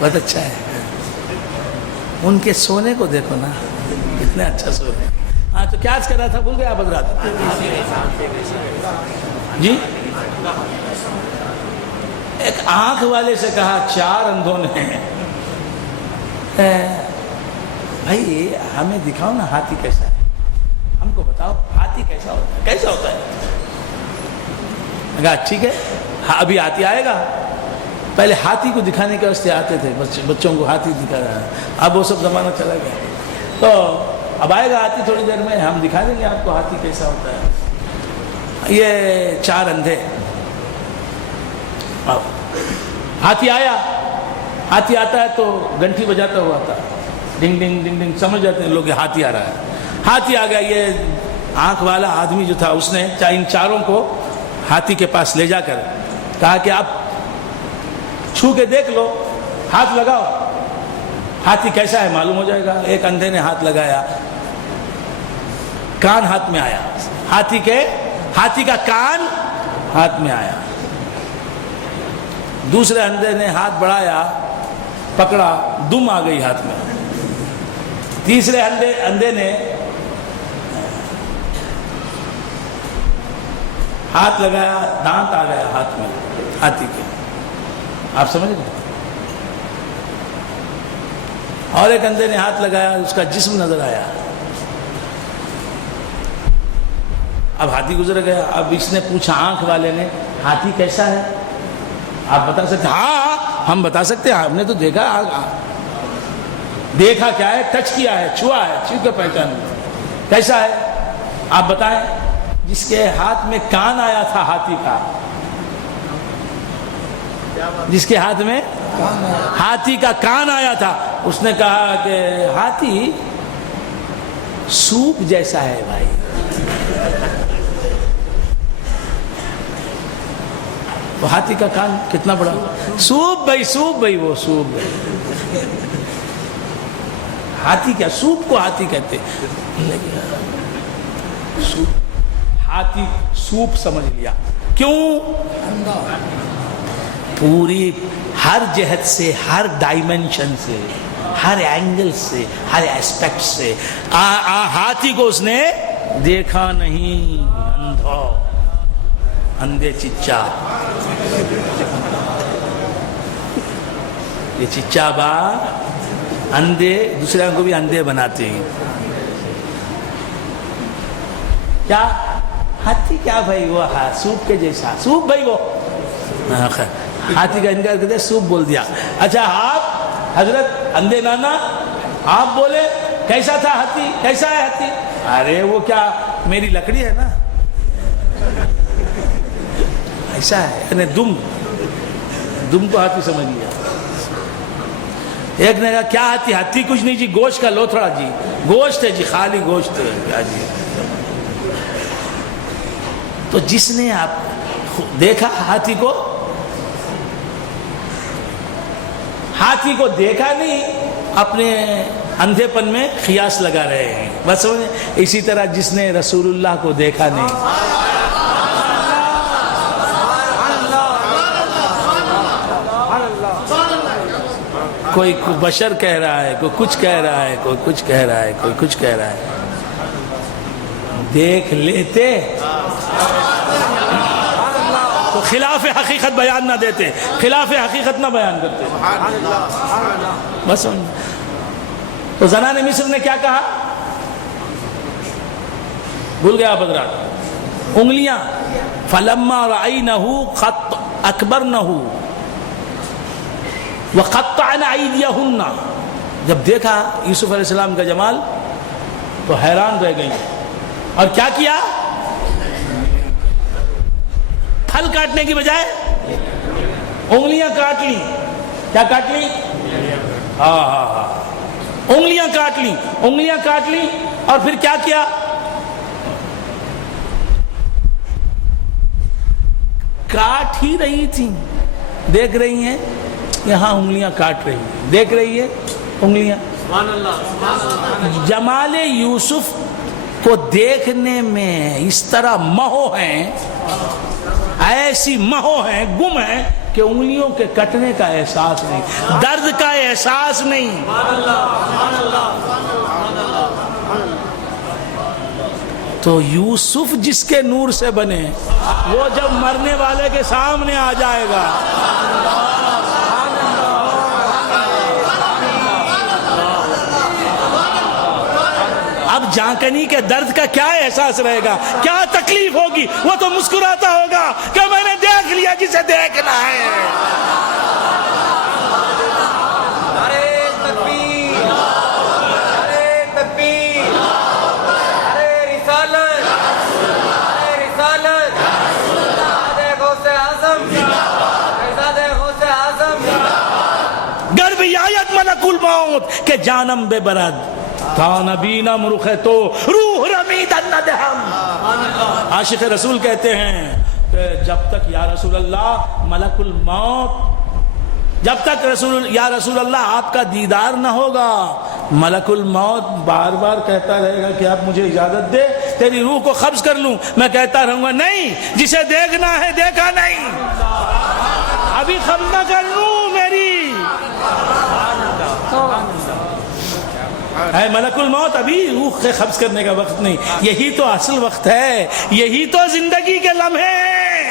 بہت اچھا ہے، ان کے سونے کو دیکھو نا کتنے اچھا سو رہے ہیں. ہاں تو کیا کر رہا تھا بھول گیا حضرات جی. ایک آنکھ والے سے کہا چار اندھوں نے بھائی ہمیں دکھاؤ نا ہاتھی کیسا ہے، ہم کو بتاؤ ہاتھی کیسا ہوتا ہے. کہا ٹھیک ہے ابھی ہاتھی آئے گا. پہلے ہاتھی کو دکھانے کے واسطے آتے تھے بچوں کو ہاتھی دکھا رہا ہے. اب وہ سب زمانہ چلا گیا تو اب آئے گا ہاتھی تھوڑی دیر میں، ہم دکھا دیں گے آپ کو ہاتھی کیسا ہوتا ہے. یہ چار اندھے. ہاتھی آیا. ہاتھی آتا ہے تو گھنٹی بجاتا ہوا تھا، ڈنگ ڈنگ ڈنگ ڈنگ، سمجھ جاتے ہیں لوگ کہ ہاتھی آ رہا ہے. ہاتھی آ گیا. یہ آنکھ والا آدمی جو تھا اس نے ان چاروں کو ہاتھی کے پاس لے جا کر کہا کہ آپ چھو کے دیکھ لو، ہاتھ لگاؤ، ہاتھی کیسا ہے معلوم ہو جائے گا. ایک اندھے نے ہاتھ لگایا، کان ہاتھ میں آیا. ہاتھی کا کان ہاتھ میں آیا. دوسرے اندھے نے ہاتھ بڑھایا، پکڑا، دم آ گئی ہاتھ میں. تیسرے اندھے نے ہاتھ لگایا، دانت آ گیا ہاتھ میں ہاتھی کے. آپ سمجھ گئے؟ اور ایک اندھے نے ہاتھ لگایا، اس کا جسم نظر آیا. اب ہاتھی گزر گیا. اب اس نے پوچھا آنکھ والے نے ہاتھی کیسا ہے آپ بتا سکتے؟ ہاں ہم بتا سکتے ہیں، آپ نے تو دیکھا کیا ہے؟ ٹچ کیا ہے، چھوا ہے، چھو کے پہچان. کیسا ہے آپ بتائیں؟ جس کے ہاتھ میں کان آیا تھا ہاتھی کا، جس کے ہاتھ میں ہاتھی کا کان آیا تھا، اس نے کہا کہ ہاتھی سوپ جیسا ہے بھائی. وہ ہاتھی کا کان کتنا بڑا؟ سوپ بھائی وہ سوپ بھائی. ہاتھی کیا؟ سوپ کو ہاتھی کہتے. ہاتھی سوپ سمجھ لیا. کیوں؟ پوری ہر جہت سے، ہر ڈائمنشن سے، ہر اینگل سے، ہر ایسپیکٹ سے ہاتھی کو اس نے دیکھا نہیں. اندھے چچا، یہ چچا با اندھے دوسرے کو بھی اندھے بناتے ہیں. کیا ہاتھی کیا بھائی؟ وہ سوپ کے جیسا. سوپ بھائی وہ ہاتھی کا انکار کرتے سوپ بول دیا. اچھا آپ حضرت اندھے نانا آپ بولے کیسا تھا ہاتھی؟ کیسا ہے ہاتھی؟ ارے وہ کیا میری لکڑی ہے نا، ایسا ہے. یعنی دم کو ہاتھی سمجھ لیا. ایک نے کہا کیا ہاتھی؟ ہاتھی کچھ نہیں جی، گوشت کا لوتھڑا جی. گوشت ہے جی، خالی گوشت ہے کیا جی. تو جس نے آپ دیکھا ہاتھی کو دیکھا نہیں، اپنے اندھے پن میں قیاس لگا رہے ہیں. بس اسی طرح جس نے رسول اللہ کو دیکھا نہیں، کوئی بشر کہہ رہا ہے، کوئی کچھ کہہ رہا ہے، کوئی کچھ کہہ رہا ہے، کوئی کچھ کہہ رہا ہے، دیکھ لیتے تو خلاف حقیقت بیان نہ دیتے، خلاف حقیقت نہ بیان کرتے. بس تو زنان مصر نے کیا کہا؟ بھول گیا آپ حضرات؟ انگلیاں فلما رأینہ قط اکبرنہ وقطعن ایدیہن، جب دیکھا یوسف علیہ السلام کا جمال تو حیران رہ گئی، اور کیا کیا؟ پھل کاٹنے کی بجائے انگلیاں کاٹ لی. کیا کاٹ لی؟ ہاں انگلیاں کاٹ لی، انگلیاں کاٹ لی. اور پھر کیا کیا؟ کاٹ ہی رہی تھی، دیکھ رہی ہیں یہاں انگلیاں کاٹ رہی ہیں، دیکھ رہی ہے انگلیاں. جمال یوسف کو دیکھنے میں اس طرح مہو ہیں، ایسی مہو ہیں، گم ہیں کہ انگلیوں کے کٹنے کا احساس نہیں، درد کا احساس نہیں. تو یوسف جس کے نور سے بنے وہ جب مرنے والے کے سامنے آ جائے گا، اب جانکنی کے درد کا کیا احساس رہے گا، کیا تکلیف ہوگی؟ وہ تو مسکراتا ہوگا کہ میں نے دیکھ لیا جسے دیکھنا ہے. ملک الموت کہ جانم بے برد تا نبینم رخ تو روح رمیدن ندہم. عاشق رسول کہتے ہیں کہ جب تک یا رسول اللہ ملک الموت، جب تک یا رسول اللہ آپ کا دیدار نہ ہوگا، ملک الموت بار بار کہتا رہے گا کہ آپ مجھے اجازت دے تیری روح کو قبض کر لوں. میں کہتا رہوں گا نہیں، جسے دیکھنا ہے دیکھا نہیں، ابھی قبض نہ کر لوں میری. اے ملک الموت، ابھی روح کے قبض کرنے کا وقت نہیں. یہی تو اصل وقت ہے، یہی تو زندگی کے لمحے ہیں،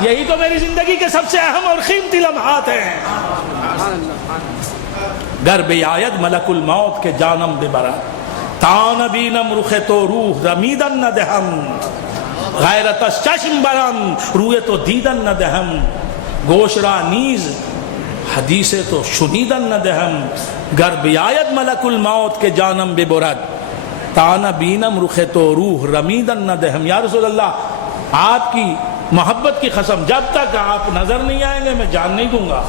یہی تو میری زندگی کے سب سے اہم اور قیمتی لمحات ہیں. گر بیاید ملک الموت کے جانم ببرد تا نبینم رخ تو روح رمیدن ندہم غیرتش چشم برم روی تو دیدن ندہم گوش را نیز حدیث تو شنیدن ندہم گر بیاید ملک الموت کے جانم ببرد تانا بینم رخ تو روح رمیدن ندہم. یا رسول اللہ، آپ کی محبت کی قسم، جب تک آپ نظر نہیں آئیں گے میں جان نہیں دوں گا.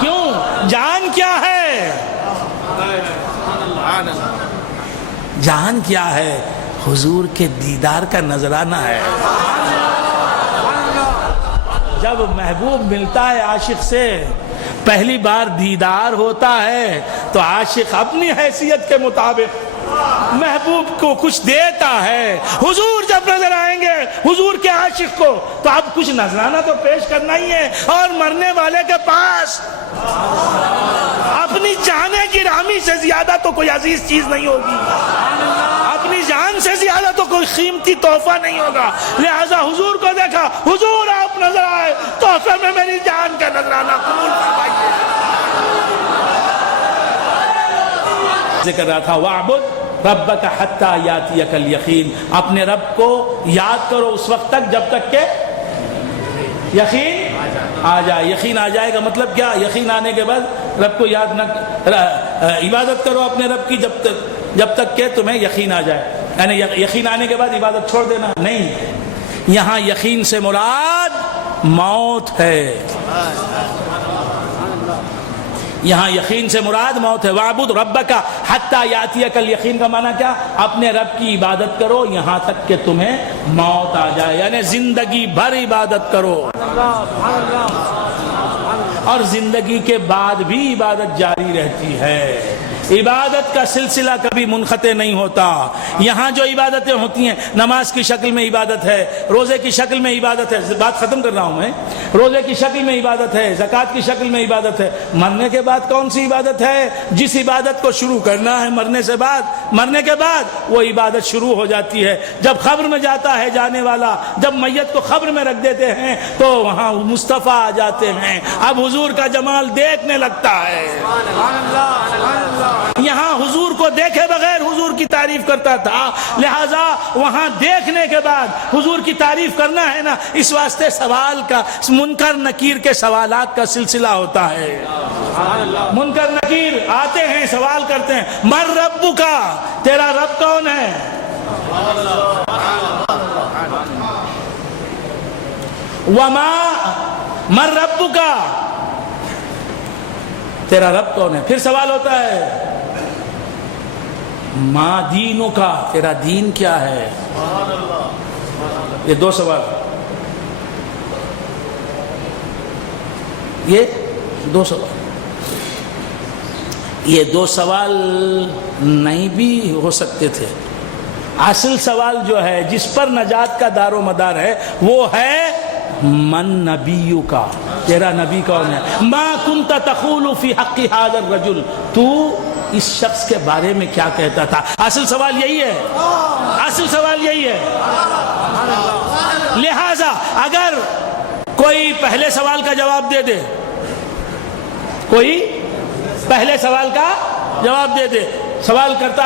کیوں؟ جان کیا ہے؟ جان کیا ہے؟ حضور کے دیدار کا نذرانہ ہے. جب محبوب ملتا ہے عاشق سے، پہلی بار دیدار ہوتا ہے تو عاشق اپنی حیثیت کے مطابق محبوب کو کچھ دیتا ہے. حضور جب نظر آئیں گے حضور کے عاشق کو تو اب کچھ نذرانہ تو پیش کرنا ہی ہے. اور مرنے والے کے پاس اپنی جان گرامی سے زیادہ تو کوئی عزیز چیز نہیں ہوگی، اپنی جان سے زیادہ تو کوئی قیمتی تحفہ نہیں ہوگا. لہذا حضور کو دیکھا، حضور آپ نظر آئے، تحفے میں میری جان کا نذرانہ قبول فرمائیے. ذکر رہا تھا وَاعْبُدْ رَبَّكَ حَتَّى يَأْتِيَكَ الْيَقِينُ، اپنے رب کو یاد کرو اس وقت تک جب تک کہ یقین آ جائے. یقین آ جائے گا مطلب کیا؟ یقین آنے کے بعد رب کو یاد نہ، عبادت کرو اپنے رب کی جب تک کہ تمہیں یقین آ جائے. یعنی یقین آنے کے بعد عبادت چھوڑ دینا نہیں. یہاں یقین سے مراد موت ہے، یہاں یقین سے مراد موت ہے. وَاعْبُدْ رَبَّكَ حَتَّى يَأْتِيَكَ الْيَقِينُ کا معنی کیا؟ اپنے رب کی عبادت کرو یہاں تک کہ تمہیں موت آ جائے. یعنی زندگی بھر عبادت کرو، اور زندگی کے بعد بھی عبادت جاری رہتی ہے. عبادت کا سلسلہ کبھی منقطع نہیں ہوتا. یہاں جو عبادتیں ہوتی ہیں، نماز کی شکل میں عبادت ہے، روزے کی شکل میں عبادت ہے، بات ختم کر رہا ہوں میں، روزے کی شکل میں عبادت ہے، زکوٰۃ کی شکل میں عبادت ہے. مرنے کے بعد کون سی عبادت ہے؟ جس عبادت کو شروع کرنا ہے مرنے کے بعد وہ عبادت شروع ہو جاتی ہے. جب قبر میں جاتا ہے جانے والا، جب میت کو قبر میں رکھ دیتے ہیں تو وہاں مصطفیٰ آ جاتے ہیں، اب حضور کا جمال دیکھنے لگتا ہے. یہاں حضور کو دیکھے بغیر حضور کی تعریف کرتا تھا، لہذا وہاں دیکھنے کے بعد حضور کی تعریف کرنا ہے نا، اس واسطے سوال کا، منکر نکیر کے سوالات کا سلسلہ ہوتا ہے. منکر نکیر آتے ہیں، سوال کرتے ہیں، من ربک، تیرا رب کون ہے؟ وما من ربک، تیرا رب کون ہے؟ پھر سوال ہوتا ہے ما دینک، تیرا دین کیا ہے؟ یہ دو سوال، یہ دو سوال نہیں بھی ہو سکتے تھے. اصل سوال جو ہے جس پر نجات کا دار و مدار ہے وہ ہے من نبیک، تیرا نبی کون ہے؟ ما کنت تقول فی حق ھذا الرجل، تو اس شخص کے بارے میں کیا کہتا تھا؟ اصل سوال یہی ہے، اصل سوال یہی ہے. لہذا اگر کوئی پہلے سوال کا جواب دے دے، کوئی پہلے سوال کا جواب دے دے، سوال کرتے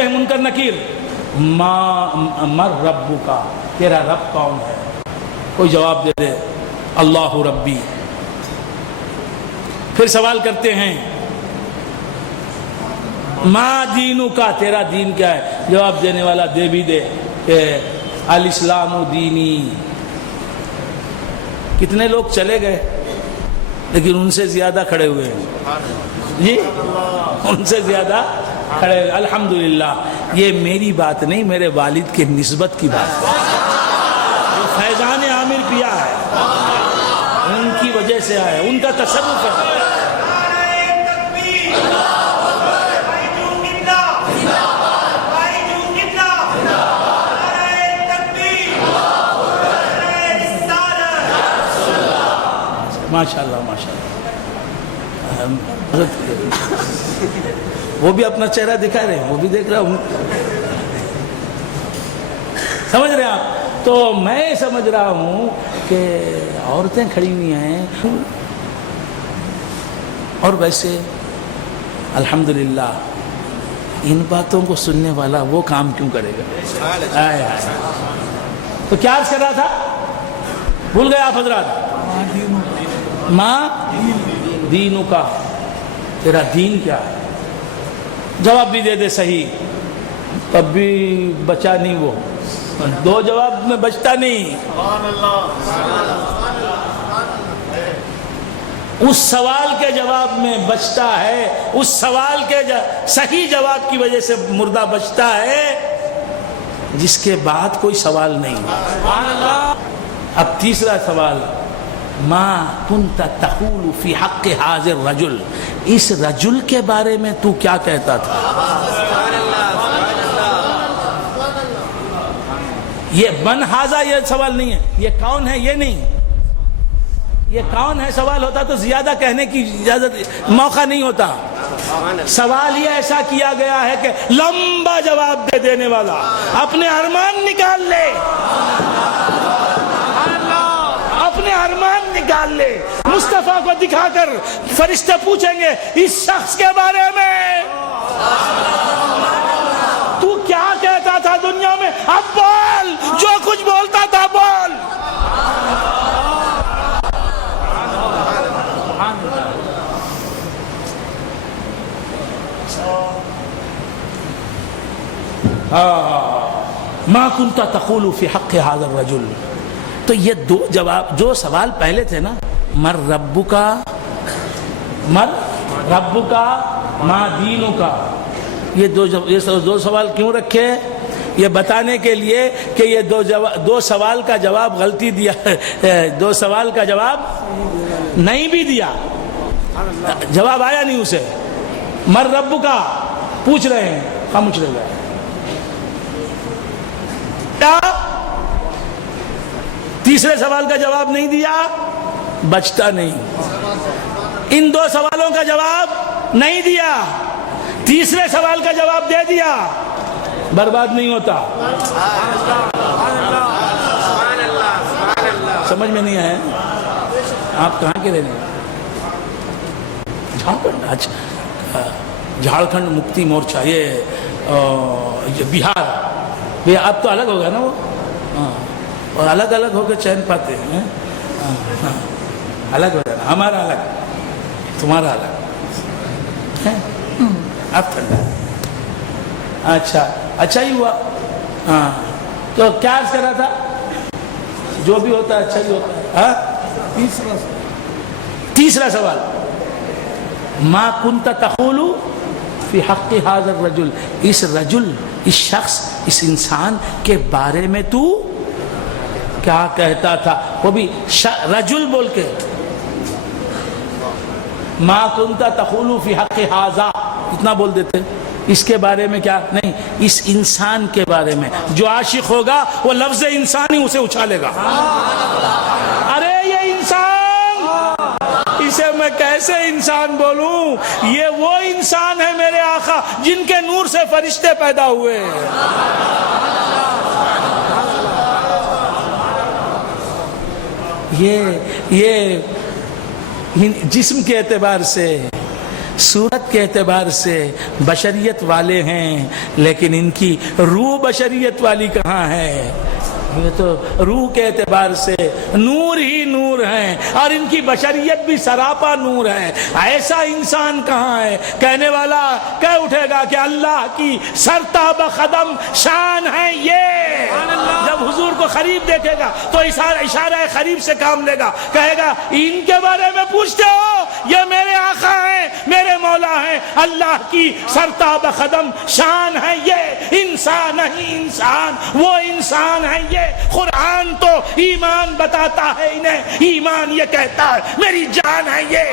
ہیں منکر نکیر، من ربک، تیرا رب کون ہے؟ کوئی جواب دے دے اللہ ربی. پھر سوال کرتے ہیں ما دینک، تیرا دین کیا ہے؟ جواب دینے والا دے بھی دے کہ الاسلام دینی. کتنے لوگ چلے گئے لیکن ان سے زیادہ کھڑے ہوئے ہیں جی، ان سے زیادہ کھڑے ہوئے. الحمدللہ یہ میری بات نہیں، میرے والد کے نسبت کی بات ہے. جو فیضان عامر پیا ہے ان کی وجہ سے آئے، ان کا تصرف ہے. ماشاءاللہ ماشاءاللہ. وہ بھی اپنا چہرہ دکھا رہے ہیں، وہ بھی دیکھ رہا ہوں، سمجھ رہے ہیں آپ؟ تو میں سمجھ رہا ہوں کہ عورتیں کھڑی ہوئی ہیں، اور ویسے الحمدللہ ان باتوں کو سننے والا وہ کام کیوں کرے گا؟ تو کیا عرض کر رہا تھا؟ بھول گئے آپ حضرات؟ ماں دینوں کا، تیرا دین کیا ہے؟ جواب بھی دے دے صحیح، تب بھی بچا نہیں، وہ دو جواب میں بچتا نہیں. اس سوال کے جواب میں بچتا ہے، اس سوال کے صحیح جواب کی وجہ سے مردہ بچتا ہے جس کے بعد کوئی سوال نہیں. اب تیسرا سوال، ما کنت تقول فی حق ھذا الرجل، اس رجل کے بارے میں تو کیا کہتا تھا؟ یہ من ھذا یہ سوال نہیں ہے، یہ کون ہے یہ نہیں، یہ کون ہے سوال ہوتا تو زیادہ کہنے کی اجازت موقع نہیں ہوتا. سوال یہ ایسا کیا گیا ہے کہ لمبا جواب دے دینے والا اپنے ارمان نکال لے، اپنے ارمان نکال لے. مصطفیٰ کو دکھا کر فرشتے پوچھیں گے اس شخص کے بارے میں تو کیا کہتا تھا دنیا میں؟ اب بول، جو کچھ بولتا تھا بول. ما كنت تقول في حق هذا الرجل. تو یہ دو جواب، جو سوال پہلے تھے نا، مر ربک، ما دینک، یہ دو سوال کیوں رکھے؟ یہ بتانے کے لیے کہ یہ دو سوال کا جواب غلطی دیا، دو سوال کا جواب نہیں بھی دیا، جواب آیا نہیں اسے. مر رب کا پوچھ رہے ہیں، خاموش رہ گئے. تیسرے سوال کا جواب نہیں دیا، بچتا نہیں. ان دو سوالوں کا جواب نہیں دیا، تیسرے سوال کا جواب دے دیا، برباد نہیں ہوتا. سمجھ میں نہیں آیا؟ آپ کہاں کے رہنے؟ جھارکھنڈ. اچھا، جھارکھنڈ مکتی مورچہ، یہ بہار. اب تو الگ ہو گیا نا وہ، اور الگ الگ ہو کے چین پاتے ہیں. الگ ہو جانا، ہمارا الگ، تمہارا الگ. اب ٹھنڈا. اچھا ہی ہوا. ہاں، تو کیا عرض کر رہا تھا؟ جو بھی ہوتا ہے اچھا ہی ہوتا ہے. ہاں، تیسرا سوال، ما کنت تقول فی حق هذا الرجل، اس رجل، اس شخص، اس انسان کے بارے میں تو کیا کہتا تھا؟ وہ بھی رجل بول کے. ما کنت تقول فی حق هذا اتنا بول دیتے. اس کے بارے میں کیا نہیں، اس انسان کے بارے میں. جو عاشق ہوگا وہ لفظ انسان ہی اسے اچھالے گا. ارے یہ انسان، اسے میں کیسے انسان بولوں؟ یہ وہ انسان ہے میرے آقا جن کے نور سے فرشتے پیدا ہوئے. یہ جسم کے اعتبار سے، صورت کے اعتبار سے بشریت والے ہیں، لیکن ان کی روح بشریت والی کہاں ہے؟ یہ تو روح کے اعتبار سے نور ہی نور ہیں، اور ان کی بشریت بھی سراپا نور ہے. ایسا انسان کہاں ہے؟ کہنے والا کہہ اٹھے گا کہ اللہ کی سرتاب قدم شان ہے یہ. جب حضور کو قریب دیکھے گا تو اشارہ قریب سے کام لے گا، کہے گا ان کے بارے میں پوچھتے ہو؟ یہ میرے آقا ہیں، میرے مولا ہیں. اللہ کی سرتاب قدم شان ہے یہ. انسان نہیں انسان، وہ انسان ہے یہ. قرآن تو ایمان بتاتا ہے انہیں، ایمان یہ کہتا ہے میری جان ہے یہ.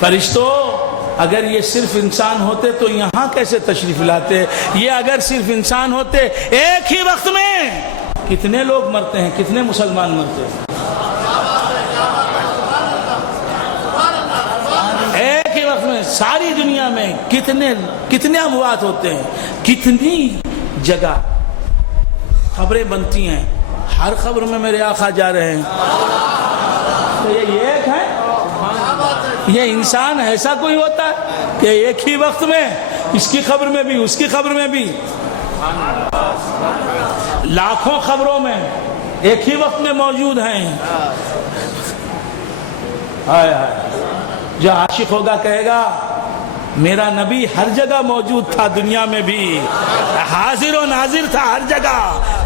فرشتوں، اگر یہ صرف انسان ہوتے تو یہاں کیسے تشریف لاتے؟ یہ اگر صرف انسان ہوتے، ایک ہی وقت میں کتنے لوگ مرتے ہیں، کتنے مسلمان مرتے ہیں؟ ایک ہی وقت میں ساری دنیا میں کتنے اموات ہوتے ہیں، کتنی جگہ خبریں بنتی ہیں. ہر خبر میں میرے آقا جا رہے ہیں. تو یہ ایک ہے؟ یہ انسان ایسا کوئی ہوتا ہے کہ ایک ہی وقت میں اس کی خبر میں بھی، اس کی خبر میں بھی، لاکھوں خبروں میں ایک ہی وقت میں موجود ہیں. ہائے ہائے. جو عاشق ہوگا کہے گا میرا نبی ہر جگہ موجود تھا، دنیا میں بھی حاضر و ناظر تھا ہر جگہ.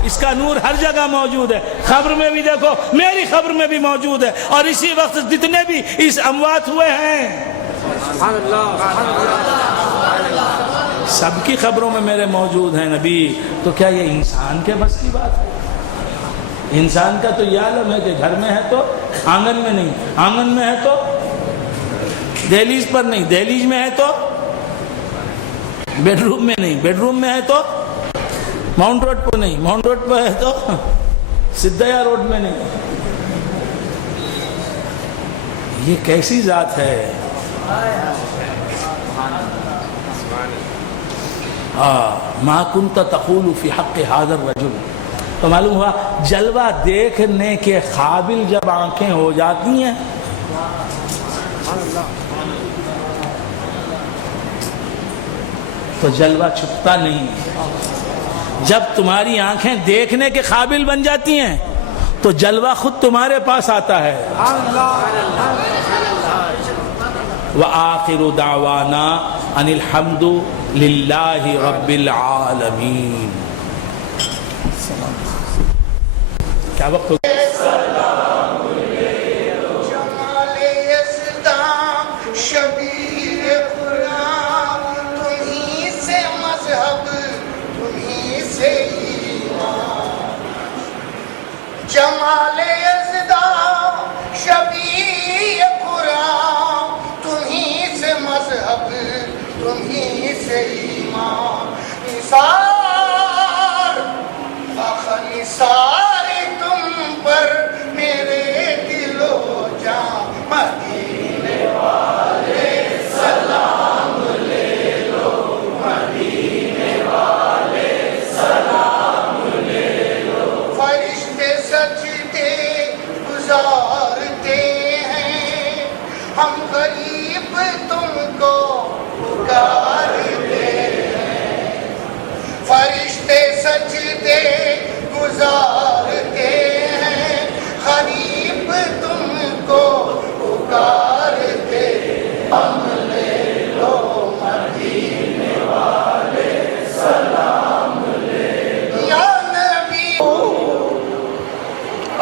اس کا نور ہر جگہ موجود ہے. خبر میں بھی دیکھو، میری خبر میں بھی موجود ہے. اور اسی وقت جتنے بھی اس اموات ہوئے ہیں سب کی خبروں میں میرے موجود ہیں نبی. تو کیا یہ انسان کے بس کی بات ہے؟ انسان کا تو یہ عالم ہے کہ گھر میں ہے تو آنگن میں نہیں، آنگن میں ہے تو دہلیز پر نہیں، دہلیز میں ہے تو بیڈ روم میں نہیں، بیڈ روم میں ہے تو ماؤنٹ روڈ پر نہیں، ماؤنٹ روڈ پر ہے تو سدھیا روڈ میں نہیں. یہ کیسی ذات ہے؟ ما کنت تقول فی حق هذا الرجل. تو معلوم ہوا جلوہ دیکھنے کے قابل جب آنکھیں ہو جاتی ہیں تو جلوہ چھپتا نہیں. جب تمہاری آنکھیں دیکھنے کے قابل بن جاتی ہیں تو جلوہ خود تمہارے پاس آتا ہے. وآخر دعوانا ان الحمد للہ رب العالمین. کیا وقت ہو گیا؟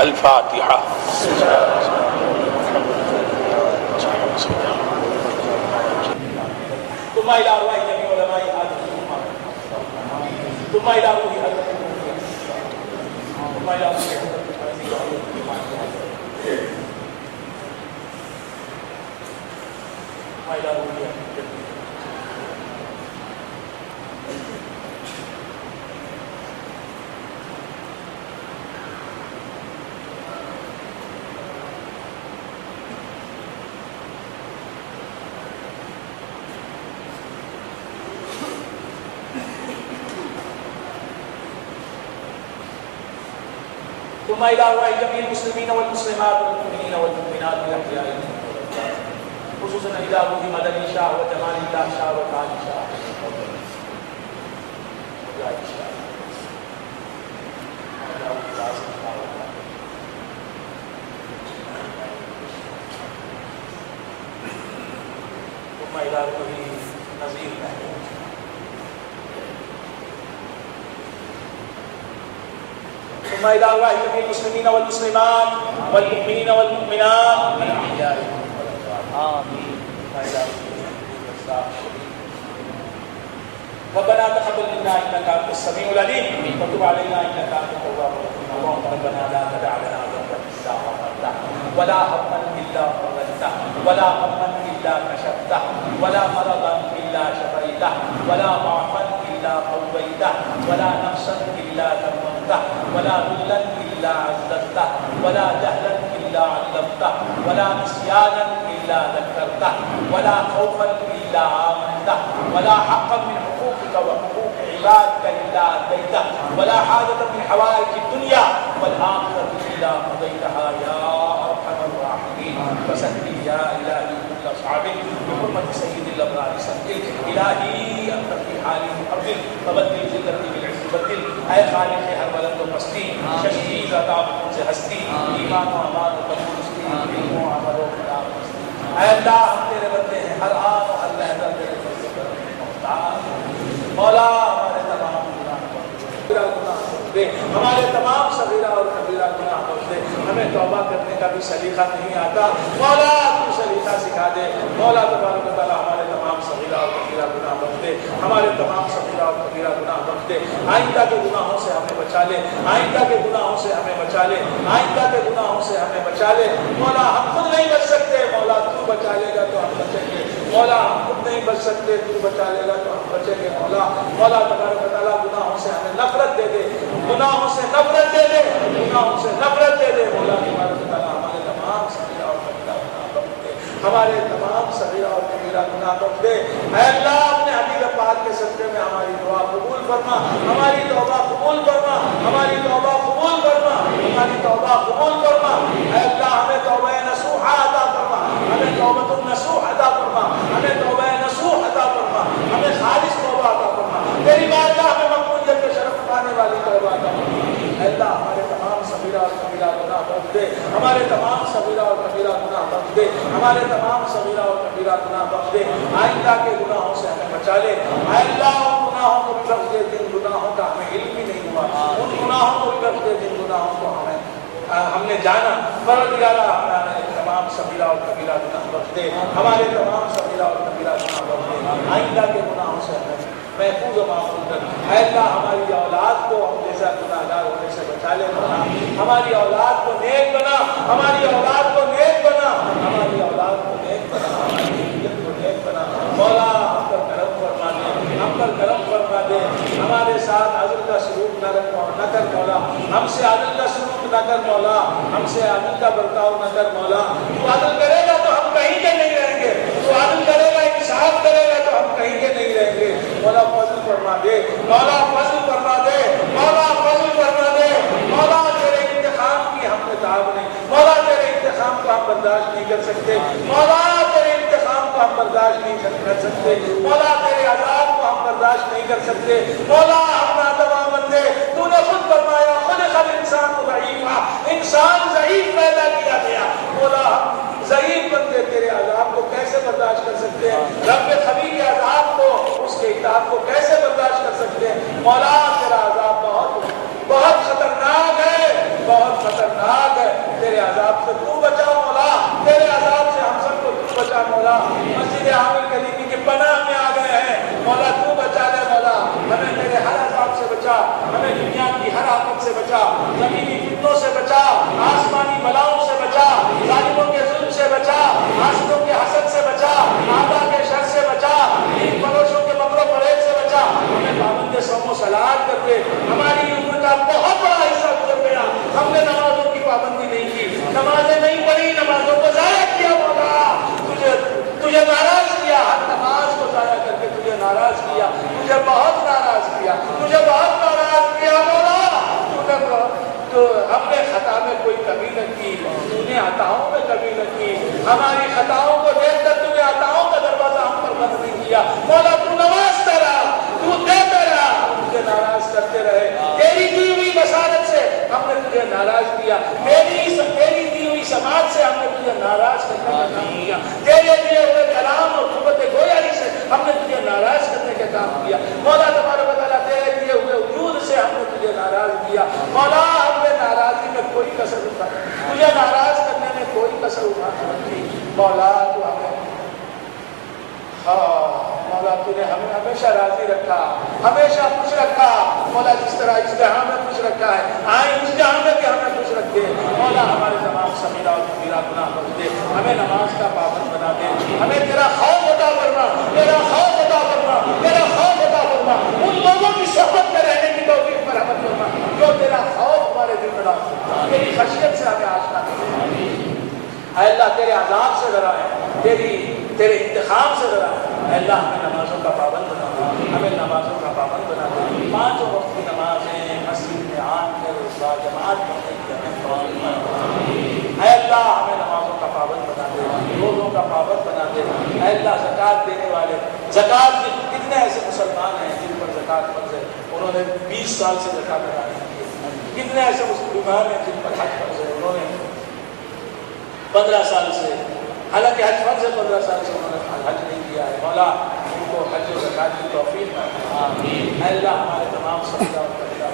الفاتحہ. ثم إلى أرواح جميع علماء هذه الأمة، ثم إلى روح حضرت المفتي، ثم إلى روح حضرت العزيز ثم إلى روح ثم إلى أرواح جميع المسلمين والمسلمات والمؤمنين والمؤمنات الأحياء منهم والأموات، خصوصا إلى روح مدني شاہ وجمال الله شاہ وتاج شاہ وجاہ شاہ ثم إلى روح نذیر محمود، ثم إلى أرواح جميع المسلمين والمسلمات والمؤمنين والمؤمنات الأحياء منهم والأموات. آمين. ربنا تقبل منا إنك أنت السميع العليم وتب علينا إنك أنت التواب الرحيم. اللهم ربنا لا تدع لنا ذنبا إلا غفرته ولا هما إلا فرجته ولا هما إلا كشفته ولا مرضا إلا شفيته ولا ضعفا إلا قويته ولا نقصا إلا تممته ولا ذلا إلا عززته ولا جهلا إلا علمته ولا نسيانا إلا ذكرته ولا خوفا إلا آمنته ولا حقا من حقوقك وحقوق عبادك إلا أديته ولا حاجة من حوائج الدنيا والآخرة إلا قضيتها يا أرحم الراحمين. فسهل يا إلهي كل صعب بحرمة سيد الأبرار سهل. إلهي أنت في حال محرم فبدل جلتي بالعز بدل. اے خالق ہر بلند و پستی ششی ذات آبتوں سے ہستی ایمان و امان و تندرستی علم و عمل و خدا پستی. اے اللہ ہم تیرے بندے ہیں ہر آن و ہر لحظہ تیرے فضل کرم میں محتاج. مولا ہمارے تمام گناہ دے، ہمارے تمام صغیرہ اور کبیرہ گناہ بخش دے. ہمیں توبہ کرنے کا بھی سلیقہ نہیں آتا، مولا تو سلیقہ سکھا دے. مولا تبارک و تعالی ہمارے تمام صغیرہ اور کبیرہ گناہ بخش دے، ہمارے تمام صغیرہ اور کبیرہ گناہ بخش دے. آئندہ کے گناہوں سے ہمیں بچا لے، آئندہ کے گناہوں سے ہمیں بچا لے، آئندہ کے گناہوں سے ہمیں بچا لے. مولا ہم خود نہیں بچ سکتے، مولا تو بچا لے گا تو ہم بچیں گے. مولا ہم خود نہیں بچ سکتے، تو بچا لے گا تو ہم بچیں گے. مولا تبارک و تعالی گناہوں سے ہمیں نفرت دے دے، گناہوں سے نفرت دے دے، گناہوں سے نفرت دے دے. مولا تبارک و تعالی ہمارے تمام صغیرہ اور کبیرہ گناہ بخش دے، ہمارے تمام صغیرہ اور کبیرہ گناہ بخش دے. اے اللہ اپنے حبیب پاک کے صدقے میں ہماری دعا قبول فرما، ہماری توبہ قبول فرما، ہماری توبہ قبول فرما، ہماری توبہ قبول فرما. اے اللہ ہمیں توبہ نصوح عطا فرما، ہمیں توبۃ النصوح عطا فرما، ہمیں توبہ نصوح عطا فرما، ہمیں خالص توبہ عطا فرما. تیری بارگاہ میں مقبولیت کے شرف پانے والی توبہ عطا فرما. اے اللہ ہمارے تمام صغیرہ اور کبیرہ گناہ بخش دے، ہمارے تمام صغیرہ اور کبیرہ گناہ بخش دے، ہمارے تمام صغیرہ اور کبیرہ گناہ بخش دے. آئندہ کے گناہوں سے ہمیں بچا لے. اے اللہ ان گناہوں کو بھی بخش دے جن گناہوں کا ہمیں علم بھی نہیں ہوا، ان گناہوں کو بھی بخش دے جن گناہوں کو ہم نے جانا. پروردگار ہمارے تمام صغیرہ اور کبیرہ گناہ بخش دے، ہمارے تمام صغیرہ اور کبیرہ گناہ بخش دے. آئندہ کے گناہوں سے ہمیں محفوظ و معصوم کر. اے اللہ ہماری اولاد کو ہم جیسا گناہگار ہونے سے بچا لے. مولا ہماری اولاد کو نیک بنا، ہماری اولاد کو نیک بنا، ہماری اولاد کو نیک بنا، ہماری ذریت کو نیک بنا. مولا ہم پر کرم فرما دے، ہم پر کرم فرما دے. ہمارے ساتھ عدل کا سلوک نہ کر مولا، ہم سے عدل کا سلوک نہ کر مولا، ہم سے عدل کا برتاؤ نہ کر مولا. تو عدل کرے گا تو ہم کہیں کے نہیں رہیں گے، تو عدل کرے گا انصاف کرے گا تو ہم کہیں کے نہیں رہیں گے. مولا فضل فرما دے، مولا فضل فرما دے، مولا فضل فرما دے. مولا تیرے انتخاب کی ہم نے تعب نہیں، مولا تیرے انتخاب کو ہم برداشت نہیں کر سکتے، مولا تیرے انتخاب کو ہم برداشت نہیں کر سکتے، مولا تیرے عذاب کو ہم برداشت نہیں کر سکتے. مولا ہم ناتواں بندے، تو نے خود فرمایا خلق الانسان ضعیفا، انسان ضعیف پیدا کیا گیا. مولا ہم ضعیف بندے تیرے عذاب کو کیسے برداشت کر سکتے ہیں؟ رب خبیر کے عذاب کو، اس کے عذاب کو کیسے برداشت کر سکتے ہیں؟ مولا تیرا عذاب بہت خطرناک ہے، بہت خطرناک ہے. اپنی عطاؤں میں کمی نہ کی، ہماری خطاؤں کو دیکھ کر تم نے عطاؤں کا دروازہ ہم پر بند نہیں کیا۔ مولا تو نوازتا رہا، تو دیتا رہا، ہم تجھے ناراض کرتے رہے، تیری دی ہوئی بصارت سے ہم نے تجھے ناراض کیا، تیری دی ہوئی سماعت سے ہم نے تجھے ناراض کرنے کا کام کیا، تیرے دیے ہوئے کلام اور قوت گویاری سے ہم نے تجھے ناراض کرنے کا کام کیا۔ مولا تبارک و تعالیٰ تیرے دیے ہوئے وجود سے ہم نے تجھے ناراض کیا۔ مولا ہم نے ناراضی میں کوئی کسر اٹھائی، تجھے ناراض کرنے میں کوئی کسر اٹھائی۔ مولا تو ہمیں مولا تو نے ہمیں ہمیشہ راضی رکھا، ہمیشہ خوش رکھا۔ مولا جس طرح اس جہاں میں خوش رکھا ہے، آئیں اس جہاں میں کہ ہمیں خوش رکھے۔ مولا ہمارے تمام سمیرہ اور کبیرہ گناہ بخش دے، ہمیں نماز کا پابند بنا دے، ہمیں تیرا خوف عطا فرما، تیرا خوف عطا فرما، تیرا خوف عطا فرما۔ ان لوگوں کی صحبت میں رہنے کی توفیق مرحمت فرما جو تیرا خوف ہمارے دل میں ڈال، تیری خشیت سے ہمیں آشنا کر۔ اے اللہ تیرے عذاب سے ڈرائے، تیرے انتقام سے ڈرائے۔ اے اللہ ہمیں نمازوں کا پابند بنا دے، ہمیں نمازوں کا پابند بنا دے۔ پانچوں وقت کی نمازیں مسجد میں عام کر جماعت پڑھنے کی ہمیں توفیق بنا دے۔ اے اللہ ہمیں نمازوں کا پابند بنا دے، روزوں کا پابند بنا دے۔ اے اللہ زکوٰۃ دینے والے، زکوٰۃ کتنے ایسے مسلمان ہیں جن پر زکوٰۃ فرض ہے، انہوں نے 20 سال سے زکوٰۃ ادا نہیں کی۔ کتنے ایسے مسلمان ہیں جن پر حج فرض ہے، انہوں نے 15 سال سے، حالانکہ حج فرض ہے، 15 سال سے انہوں نے حج نہیں کیا ہے۔ مولا ان کو حج و زکوٰۃ کی توفیق فرما۔ اے اللہ ہمارے تمام سجدہ اور قبلہ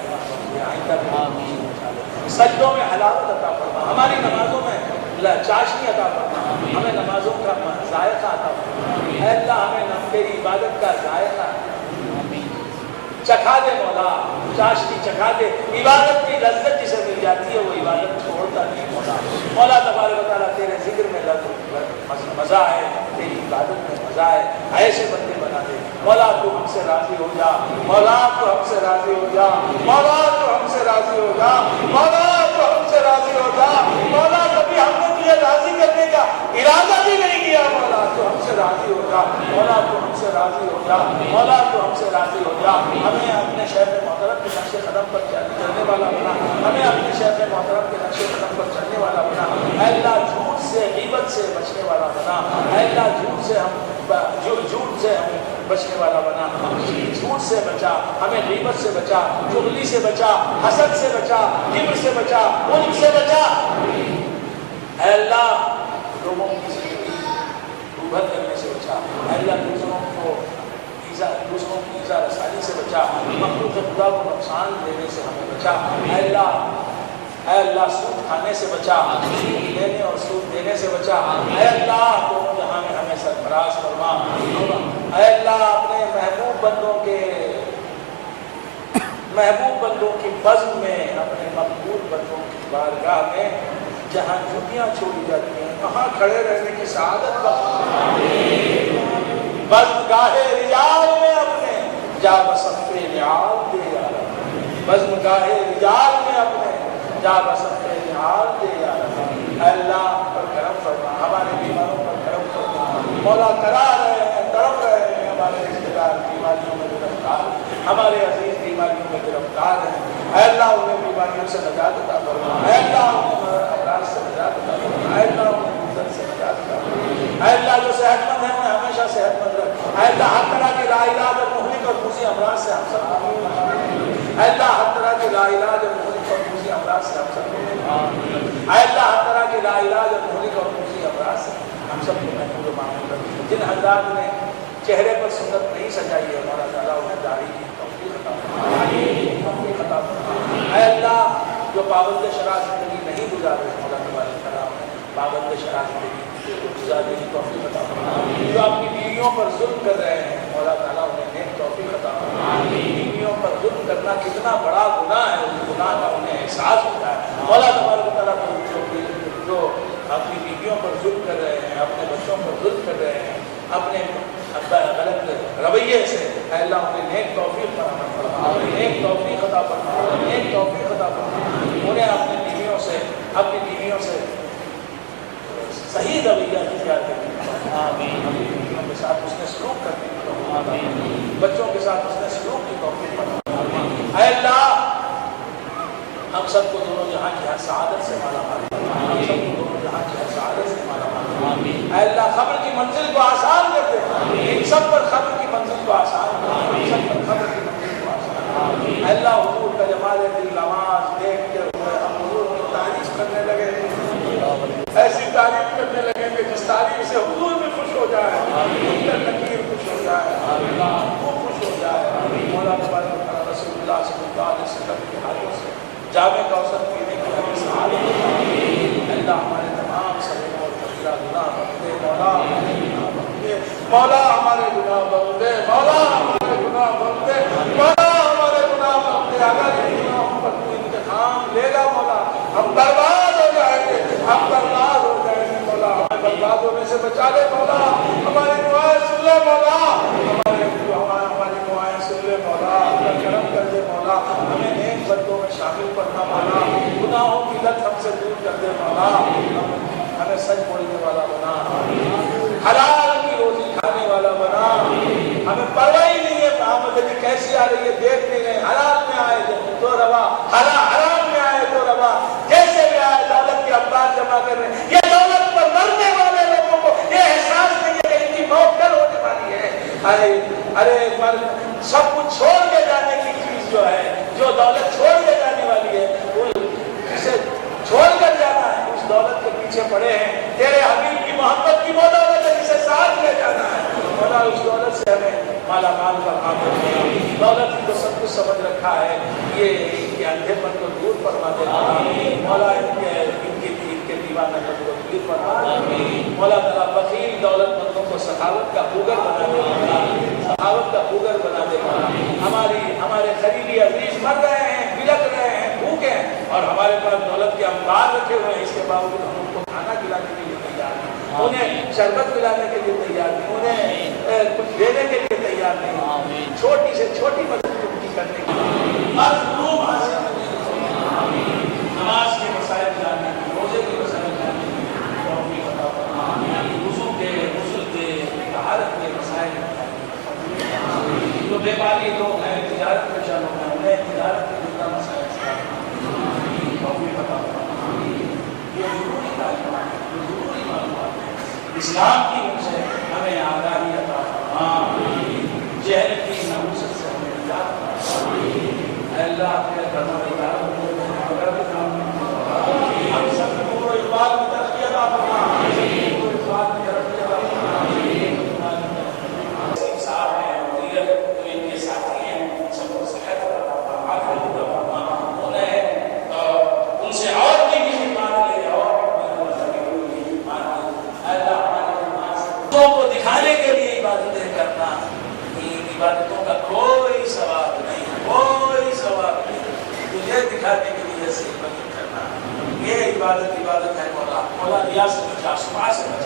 آئندہ بھی سجدوں میں حلاوت عطا فرما، ہماری نمازوں میں چاشنی عطا فرما، ہمیں نمازوں کا ذائقہ عطا فرما۔ اے اللہ ہمیں تیری عبادت کا ذائقہ چکھا دے، مولا چاشنی چکھا دے۔ عبادت کی لذت جسے مل جاتی ہے وہ عبادت چھوڑتا نہیں مولا۔ مولا تبارک و تعالیٰ تیرے ذکر میں مزہ ہے، تیری عبادت میں مزہ ہے، ایسے بندے بنا دے۔ مولا تو ہم سے راضی ہو جا، مولا تو ہم سے راضی ہو جا، مولا تو ہم سے راضی ہو جا، مولا تو ہم سے راضی ہو جا۔ مولا کبھی ہم نے تجھے راضی کرنے کا ارادہ بھی نہیں کیا، مولا تو ہم سے راضی ہو جا، مولا تو ہم سے راضی ہو جا، مولا تو ہم سے راضی ہو جا۔ ہمیں اپنے شیخ محترم کے نقش قدم پر چلنے والا بنا، ہمیں اپنے شیخ محترم کے نقش قدم پر چلنے والا بنا۔ اے اللہ جھوٹ سے غیبت سے بچنے والا بنا، اے اللہ جھوٹ سے ہم بچنے والا بنا، جھوٹ سے بچا، ہمیں غیبت سے بچا، چغلی سے بچا، حسد سے بچا، کبر سے بچا، ملک سے بچا۔ اے اللہ لوگوں کی زندگی ابھر کرنے سے بچا، اے اللہ دوسروں کی ایذا رسانی سے بچا، مخلوق خدا کو نقصان دینے سے ہمیں بچا۔ اے اللہ سود کھانے سے بچا، سود لینے اور سود دینے سے بچا۔ اے اللہ دونوں جہاں میں ہمیں سرفراز فرما۔ اے اللہ اپنے محبوب بندوں کی بزم میں، اپنے مقبول بندوں کی بارگاہ میں جہاں جھوٹیاں چھوڑی جاتی ہیں وہاں کھڑے رہنے کی سعادت بخش۔ بزم گاہے رجال میں اپنے جا بصفِ نعال دے یا رب، بزم گاہے رجال میں اپنے جا بصفِ نعال دے یا رب۔ اے اللہ پر کرم فرما، ہمارے بیماروں پر کرم فرما۔ مولا کرا رہے ہیں، تڑپ رہے ہیں، ہمارے رشتے دار بیماریوں میں گرفتار، ہمارے عزیز بیماریوں میں گرفتار ہیں۔ اے اللہ انہیں بیماریوں سے نجات عطا فرما، اے اللہ انہیں امراض سے نجات عطا فرما، اے اللہ انہیں مدت سے نجات عطا فرما۔ اے اللہ جو صحت مند ہے انہیں ہمیشہ صحت مند رکھ۔ اے اللہ ہر طرح کے لا علاج اور مہلک اور موذی امراض سے ہم سب کو اے اللہ ہر طرح کے لا علاج اور مہلک اور موذی امراض سے ہم سب کو اے اللہ ہر طرح کے لا علاج اور مہلک اور موذی امراض سے ہم سب کو محفوظ و معمول رکھ۔ جن حضرات نے چہرے پر سنت نہیں سجائی ہے مولا تعالیٰ انہیں داڑھی کی توفیق عطا فرما۔ اے اللہ جو پابند شرع زندگی نہیں گزار رہے مولا تبارک و تعالیٰ پابند شرع زندگی گزارنے کی توفیق عطا فرما۔ جو اپنی بیویوں پر ظلم کر رہے ہیں مولا تعالیٰ انہیں نیک توفیق عطا فرما۔ بیویوں پر ظلم کرنا کتنا بڑا گناہ ہے، اس گناہ کا انہیں احساس ہوتا ہے مولا تبارک و تعالیٰ جو اپنی بیویوں پر ظلم کر رہے ہیں، اپنے بچوں پر ظلم کر رہے ہیں، اپنے غلط رویے سے اے اللہ انہیں نیک توفیق عطا فرما، نیک توفیق عطا فرما، نیک توفیق عطا فرما۔ انہیں اپنی بیویوں سے صحیح رویہ اختیار کرنے کا، اپنی بیویوں کے ساتھ اس نے سلوک کرنے کا، بچوں کے ساتھ اس نے سلوک کی توفیق عطا فرما۔ اے اللہ ہم سب کو دونوں جہاں کی ہر سعادت سے مالا مال فرما، ہم سب کو دونوں جہاں کی ہر سعادت سے مالا مال فرما۔ اے اللہ قبر کی منزل کو آسان کر دے، ان سب پر قبر کی منزل کو آسان کر دے، ان سب پر قبر کی منزل کو آسان کر دے۔ اے اللہ حضور کا جمال دل نماز دیکھتے ہوئے ہم حضور کی تعریف کرنے لگے، ایسی تعریف کرنے لگیں کہ جس تعریف سے حضور بھی خوش ہو جائے، نکیر خوش ہو جائے، وہ خوش ہو جائے۔ مولا تبارک و تعالی رسول اللہ صلی اللہ علیہ وسلم کے ہاتھوں سے جامع کوثر پینے کی ہمیں سعادت عطا فرما۔ اللہ ہمارے تمام صغیر اور کبیرہ گناہ بخش دے، مولا ہمارے گناہ بخش دے، مولا ہمارے گناہ بخش دے، مولا ہمارے گناہ بخش دے۔ اگر ان گناہوں پر تو انتقام لے گا مولا، ہم برباد ہو جائیں گے، ہم برباد ہو جائیں گے مولا، ہمیں برباد ہونے سے بچا لے مولا، ہماری دعائیں سن لے مولا، ہماری دعائیں سن لے مولا، اپنا کرم کر دے مولا، ہمیں نیک بندوں میں شامل کرنا مولا، گناہوں کی لت ہم سے دور کر دے مولا، ہمیں سچ بولنے والا بنا، حلال کی روزی کھانے والا بنا، ہمیں پرواہ ہی نہیں ہے آمدنی کیسی آ رہی ہے دیکھ نہیں رہے، حلال میں آئے تو روا، حرام میں آئے تو روا، جیسے بھی آئے دولت کے اموال جمع کر رہے ہیں۔ یہ دولت پر مرنے والے لوگوں کو یہ احساس نہیں ہے کہ ان کی موت کل ہونے والی ہے۔ ارے سب کچھ چھوڑ کے جانے کی چیز جو ہے، جو دولت چھوڑ کے جانے والی ہے، وہ جسے چھوڑ کر جانا ہے، اس دولت کے پیچھے پڑے ہیں۔ تیرے حبیب کی محبت کی وہ دولت ہے جسے ساتھ لے جانا ہے۔ مولا اس دولت سے ہمیں مالا مال فرما دے، دولت ہی تو سب کچھ سمجھ رکھا ہے، یہ اندھے پن کو دور فرما دے مولا، ان کے دیوانہ کو دور فرما دے مولا تعالیٰ۔ بخیل دولت مندوں کو سخاوت کا خوگر بنا دے مولا، سخاوت کا خوگر بنا دے مولا۔ ہمارے قریبی عزیز مر رہے ہیں، بلک رہے ہیں، بھوکے ہیں، اور ہمارے پاس دولت کے انبار رکھے ہوئے ہیں، اس کے باوجود ہم ان کو کھانا کھلانے کے لیے تیار نہیں، انہیں شربت پلانے کے لیے تیار نہیں، انہیں کچھ دینے کے لیے تیار نہیں، چھوٹی سے چھوٹی مدد ان کی کرنے کے لیے مظلوم حاصل کرنے کے لیے، نماز کے مسائل جاننے کی، روزے کے مسائل جاننے کی توفیق عطا فرما، وضو کے، غسل کے، طہارت کے مسائل جو بے پالی لوگ ہیں، تجارت میں شامل ہیں، انہیں تجارت کے جتنا مسائل توفیق عطا فرما۔ یہ ضروری تعلیمات ہیں، یہ ضروری معلومات ہیں، اسلام کی ان سے ہمیں آگاہی عطا فرما، جہل کی نحوست سے ہمیں نجات عطا فرما۔ اے اللہ اپنے کرم و اکرام ہم سب کو نور و اقبال کی ترقی عطا فرما، نور و اقبال کی ترقی عطا فرما۔ صاحب ہیں، دیگر جو ان کے ساتھی ہیں، سب کو صحت عطا فرما، عافیت عطا فرما، ان سے اور بھی خدمات لے اور کو دکھانے کے لیے عبادتیں کرنا، ان عبادتوں کا کوئی ثواب نہیں، کوئی ثواب نہیں، تجھے دکھانے کے لیے ایسی عبادت کرنا، یہ عبادت ہے مولا، مولا ریاست سے